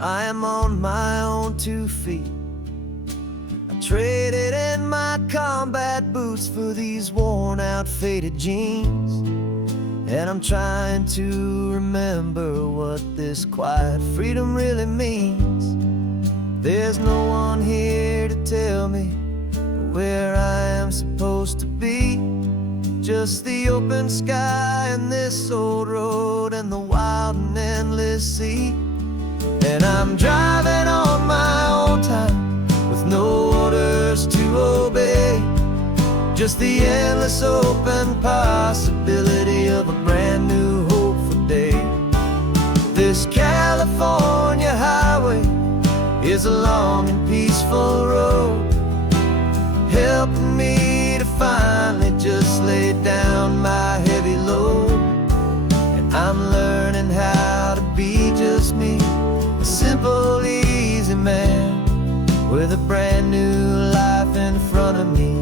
I am on my own 2 feet. I traded in my combat boots for these worn out, faded jeans, and I'm trying to remember what this quiet freedom really means. There's no one here to tell me where I am supposed to be, just the open sky and this old road and the wild and endless sea. And I'm driving on my own time with no orders to obey, just the endless open possibility of a brand new hopeful day. This California highway is a long and peaceful road, helping me to finally just lay down my heavy load. And I'm learning how to be just me, a simple, easy man with a brand new life in front of me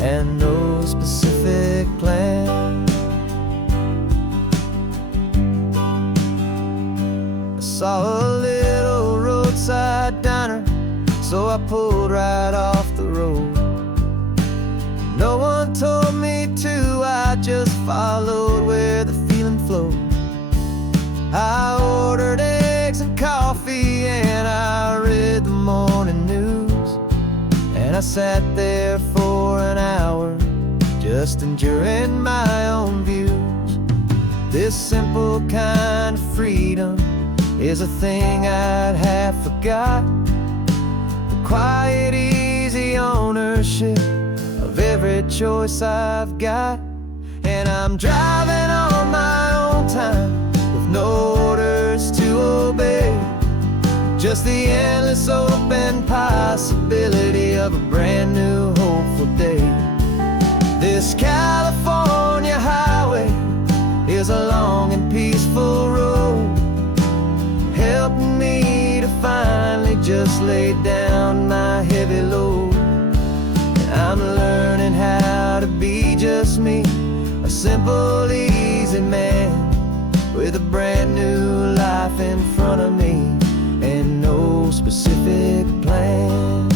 and no specific plan. I saw a little roadside diner, so I pulled right off the road. No one told me to, I just followed where the feeling flowed. I ordered eggs and coffee and I read the morning news, and I sat there for an hour just enduring my own views. This simple kind of freedom is a thing I'd have forgot, the quiet, easy ownership of every choice I've got. And I'm driving on my own time with no orders to obey, just the endless open possibility of a brand new hopeful day. This California highway is a long and peaceful road, helping me to finally just lay down my heavy load. I'm learning how to be just me, a simple, easy man with a brand new life life in front of me and no specific plan.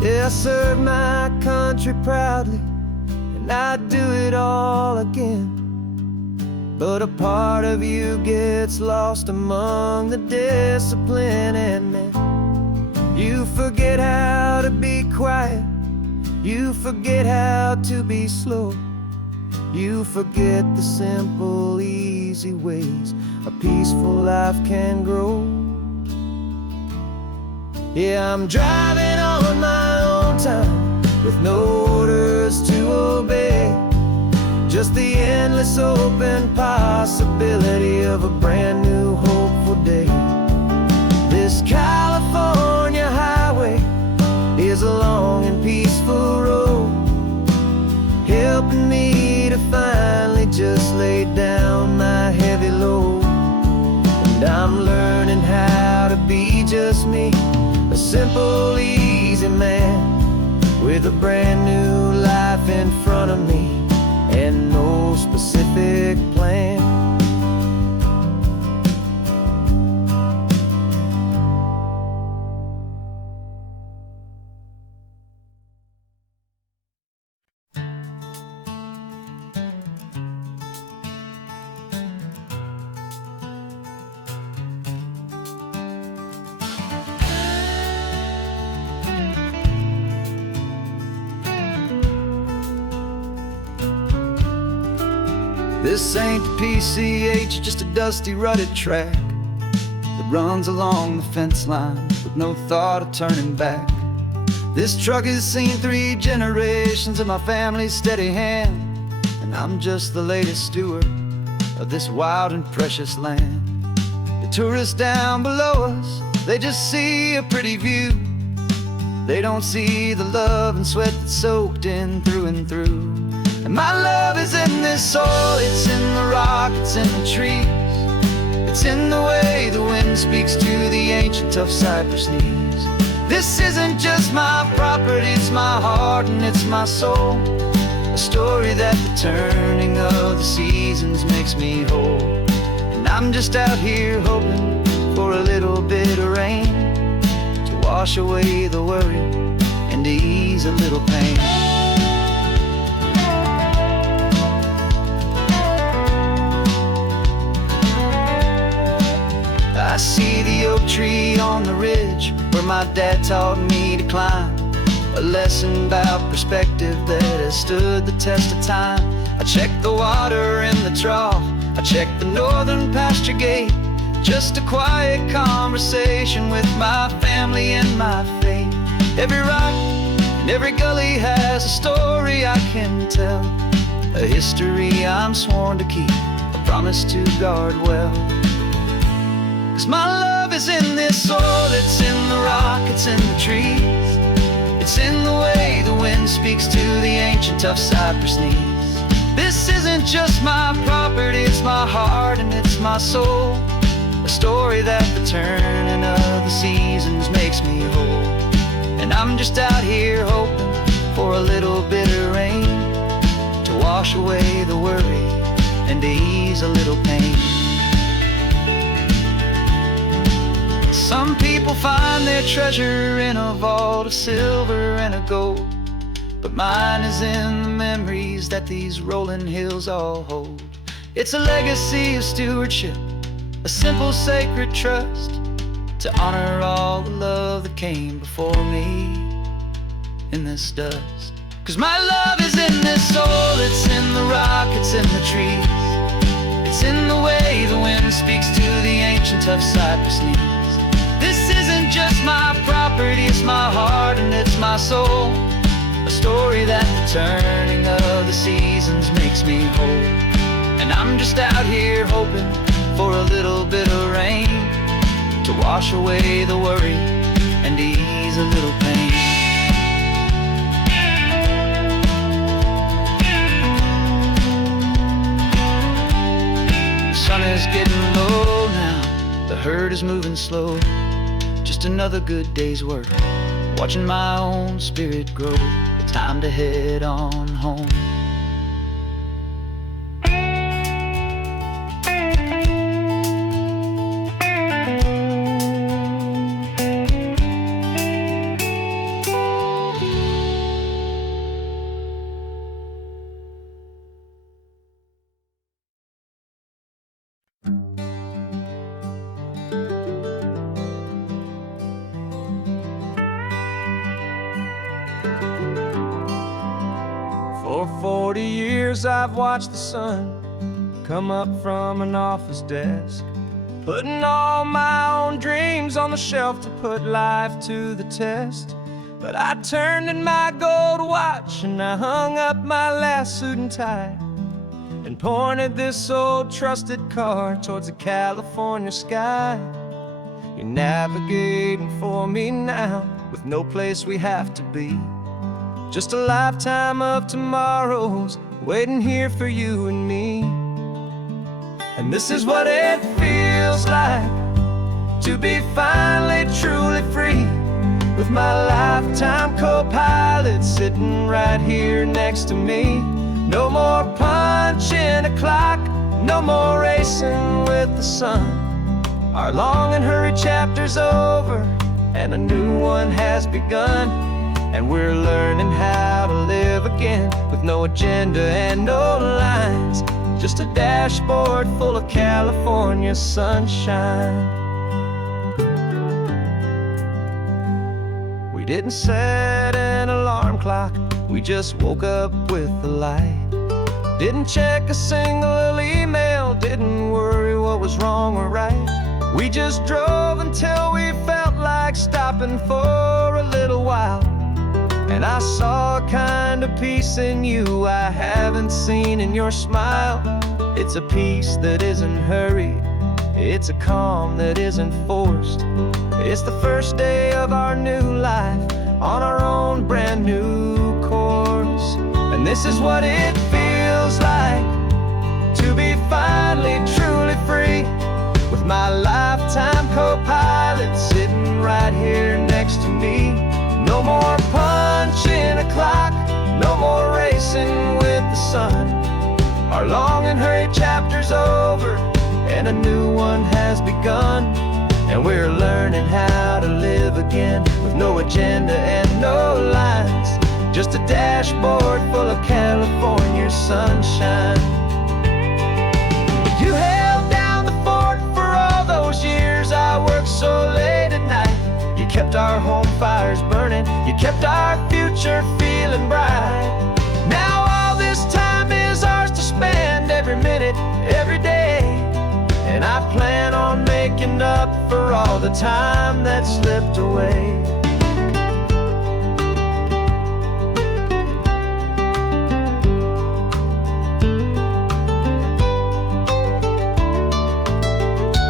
Yeah, I serve my country proudly, and I'd do it all again. But a part of you gets lost among the discipline, and then you forget how to be quiet, you forget how to be slow, you forget the simple, easy ways a peaceful life can grow. Yeah, I'm driving on my own time with no orders to obey, just the endless open possibility of a brand new hopeful day. This California highway is a long and peaceful road, helping me to finally just lay down my heavy load. And I'm learning how to be just me, a simple, easy man with a brand new life in front of me and no specific plan. This ain't the PCH, just a dusty, rutted track that runs along the fence line with no thought of turning back. This truck has seen 3 generations of my family's steady hand, and I'm just the latest steward of this wild and precious land. The tourists down below us, they just see a pretty view. They don't see the love and sweat that's soaked in through and through. And my love is in this soil, it's in the rock, it's in the trees, it's in the way the wind speaks to the ancient tough cypress knees. This isn't just my property, it's my heart and it's my soul, a story that the turning of the seasons makes me whole. And I'm just out here hoping for a little bit of rain to wash away the worry and to ease a little pain. I see the oak tree on the ridge where my dad taught me to climb, a lesson about perspective that has stood the test of time. I check the water in the trough, I check the northern pasture gate, just a quiet conversation with my family and my faith. Every rock and every gully has a story I can tell, a history I'm sworn to keep, a promise to guard well. 'Cause my love is in this soil, it's in the rock, it's in the trees, it's in the way the wind speaks to the ancient tough cypress knees. This isn't just my property, it's my heart and it's my soul, a story that the turning of the seasons makes me whole. And I'm just out here hoping for a little bit of rain to wash away the worry and to ease a little pain. Some people find their treasure in a vault of silver and of gold, but mine is in the memories that these rolling hills all hold. It's a legacy of stewardship, a simple sacred trust, to honor all the love that came before me in this dust. 'Cause my love is in this soul, it's in the rock, it's in the trees, it's in the way the wind speaks to the ancient tough cypress knees. This isn't just my property, it's my heart and it's my soul, a story that the turning of the seasons makes me whole. And I'm just out here hoping for a little bit of rain to wash away the worry and ease a little pain. The sun is getting low now, the herd is moving slow, just another good day's work, watching my own spirit grow. It's time to head on home. 40 years I've watched the sun come up from an office desk, putting all my own dreams on the shelf to put life to the test. But I turned in my gold watch and I hung up my last suit and tie and pointed this old trusted car towards the California sky. You're navigating for me now with no place we have to be, just a lifetime of tomorrows waiting here for you and me. And this is what it feels like to be finally truly free, with my lifetime co-pilot sitting right here next to me. No more punching a clock, no more racing with the sun. Our long and hurried chapter's over and a new one has begun. And we're learning how to live again with no agenda and no lines, just a dashboard full of California sunshine. We didn't set an alarm clock, we just woke up with the light. Didn't check a single email, didn't worry what was wrong or right. We just drove until we felt like stopping for a little while. And I saw a kind of peace in you I haven't seen in your smile. It's a peace that isn't hurried, it's a calm that isn't forced. It's the first day of our new life on our own brand new course. And this is what it feels like to be finally truly free, with my lifetime co-pilot sitting right here next to me. No more punching a clock, no more racing with the sun. Our long and hurried chapter's over and a new one has begun. And we're learning how to live again with no agenda and no lines, just a dashboard full of California sunshine. You held down the fort for all those years I worked so late at night. You kept our home fires burning, you kept our future feeling bright. Now all this time is ours to spend, every minute, every day. And I plan on making up for all the time that slipped away.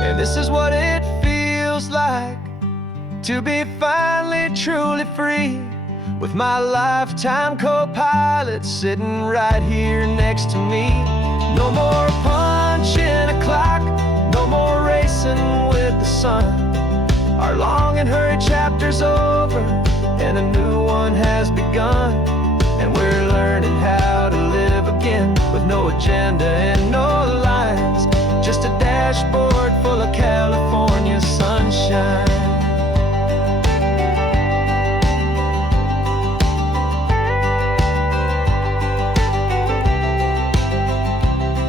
And this is what it feels like to be finally truly free, with my lifetime co-pilot sitting right here next to me. No more punching a clock, no more racing with the sun. Our long and hurried chapter's over and a new one has begun. And we're learning how to live again with no agenda and no lines, just a dashboard full of California sunshine.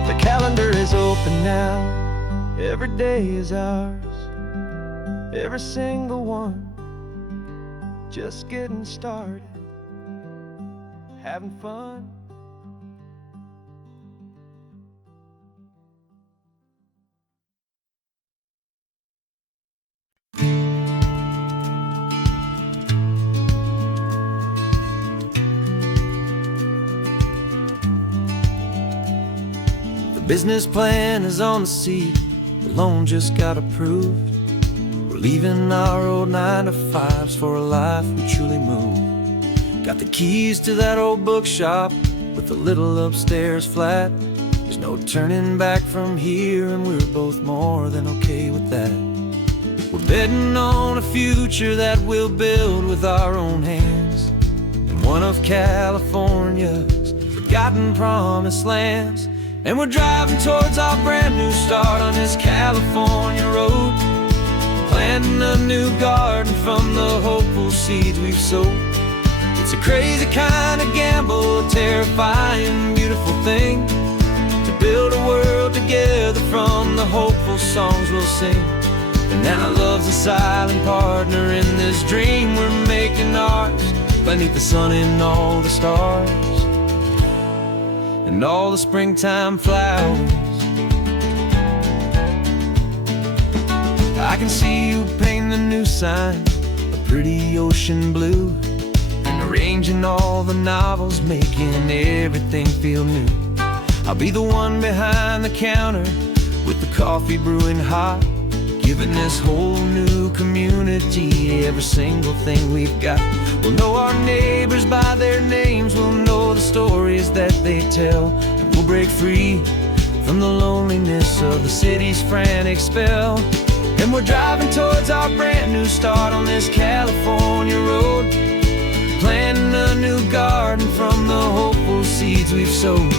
The calendar is open now, every day is ours, every single one, just getting started, having fun. The business plan is on the seat, the loan just got approved. We're leaving our old 9-to-5s for a life we truly move. Got the keys to that old bookshop with the little upstairs flat. There's no turning back from here, and we're both more than okay with that. We're betting on a future that we'll build with our own hands, in one of California's forgotten promised lands. And we're driving towards our brand new start on this California road, planting a new garden from the hopeful seeds we've sowed. It's a crazy kind of gamble, a terrifying, beautiful thing, to build a world together from the hopeful songs we'll sing. And now love's a silent partner in this dream we're making ours, beneath the sun and all the stars. and all the springtime flowers. I can see you painting the new sign a pretty ocean blue, and arranging all the novels, making everything feel new. I'll be the one behind the counter with the coffee brewing hot, giving this whole new community every single thing we've got. We'll know our neighbors by their names, we'll know the stories that they tell, and we'll break free from the loneliness of the city's frantic spell. And we're driving towards our brand new start on this California road, planting a new garden from the hopeful seeds we've sowed.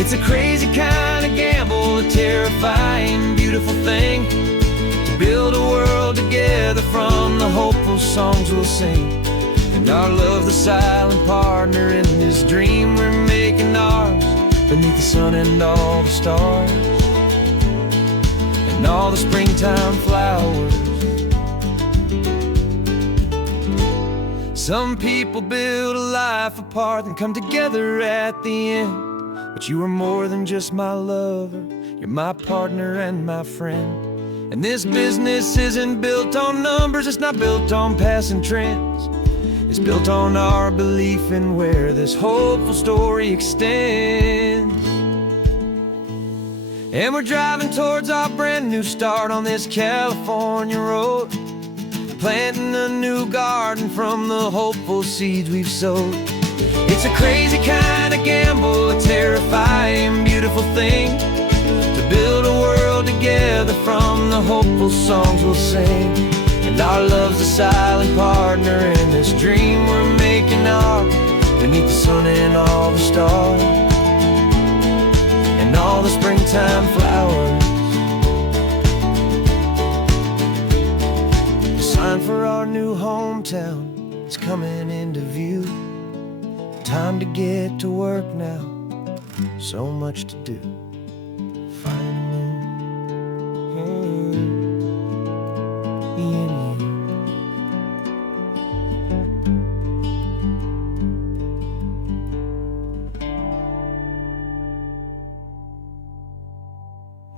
It's a crazy kind of gamble, a terrifying, beautiful thing, to build a world together from the hopeful songs we'll sing. And our love, the silent partner in this dream we're making ours, beneath the sun and all the stars, and all the springtime flowers. Some people build a life apart and come together at the end, but you are more than just my lover, you're my partner and my friend. And this business isn't built on numbers, it's not built on passing trends. It's built on our belief in where this hopeful story extends. And we're driving towards our brand new start on this California road, planting a new garden from the hopeful seeds we've sowed. It's a crazy kind of gamble, a terrifying, beautiful thing, to build a world together from the hopeful songs we'll sing. And our love's a silent partner in this dream we're making ours, beneath the sun and all the stars, and all the springtime flowers. The sign for our new hometown is coming into view. Time to get to work now, so much to do.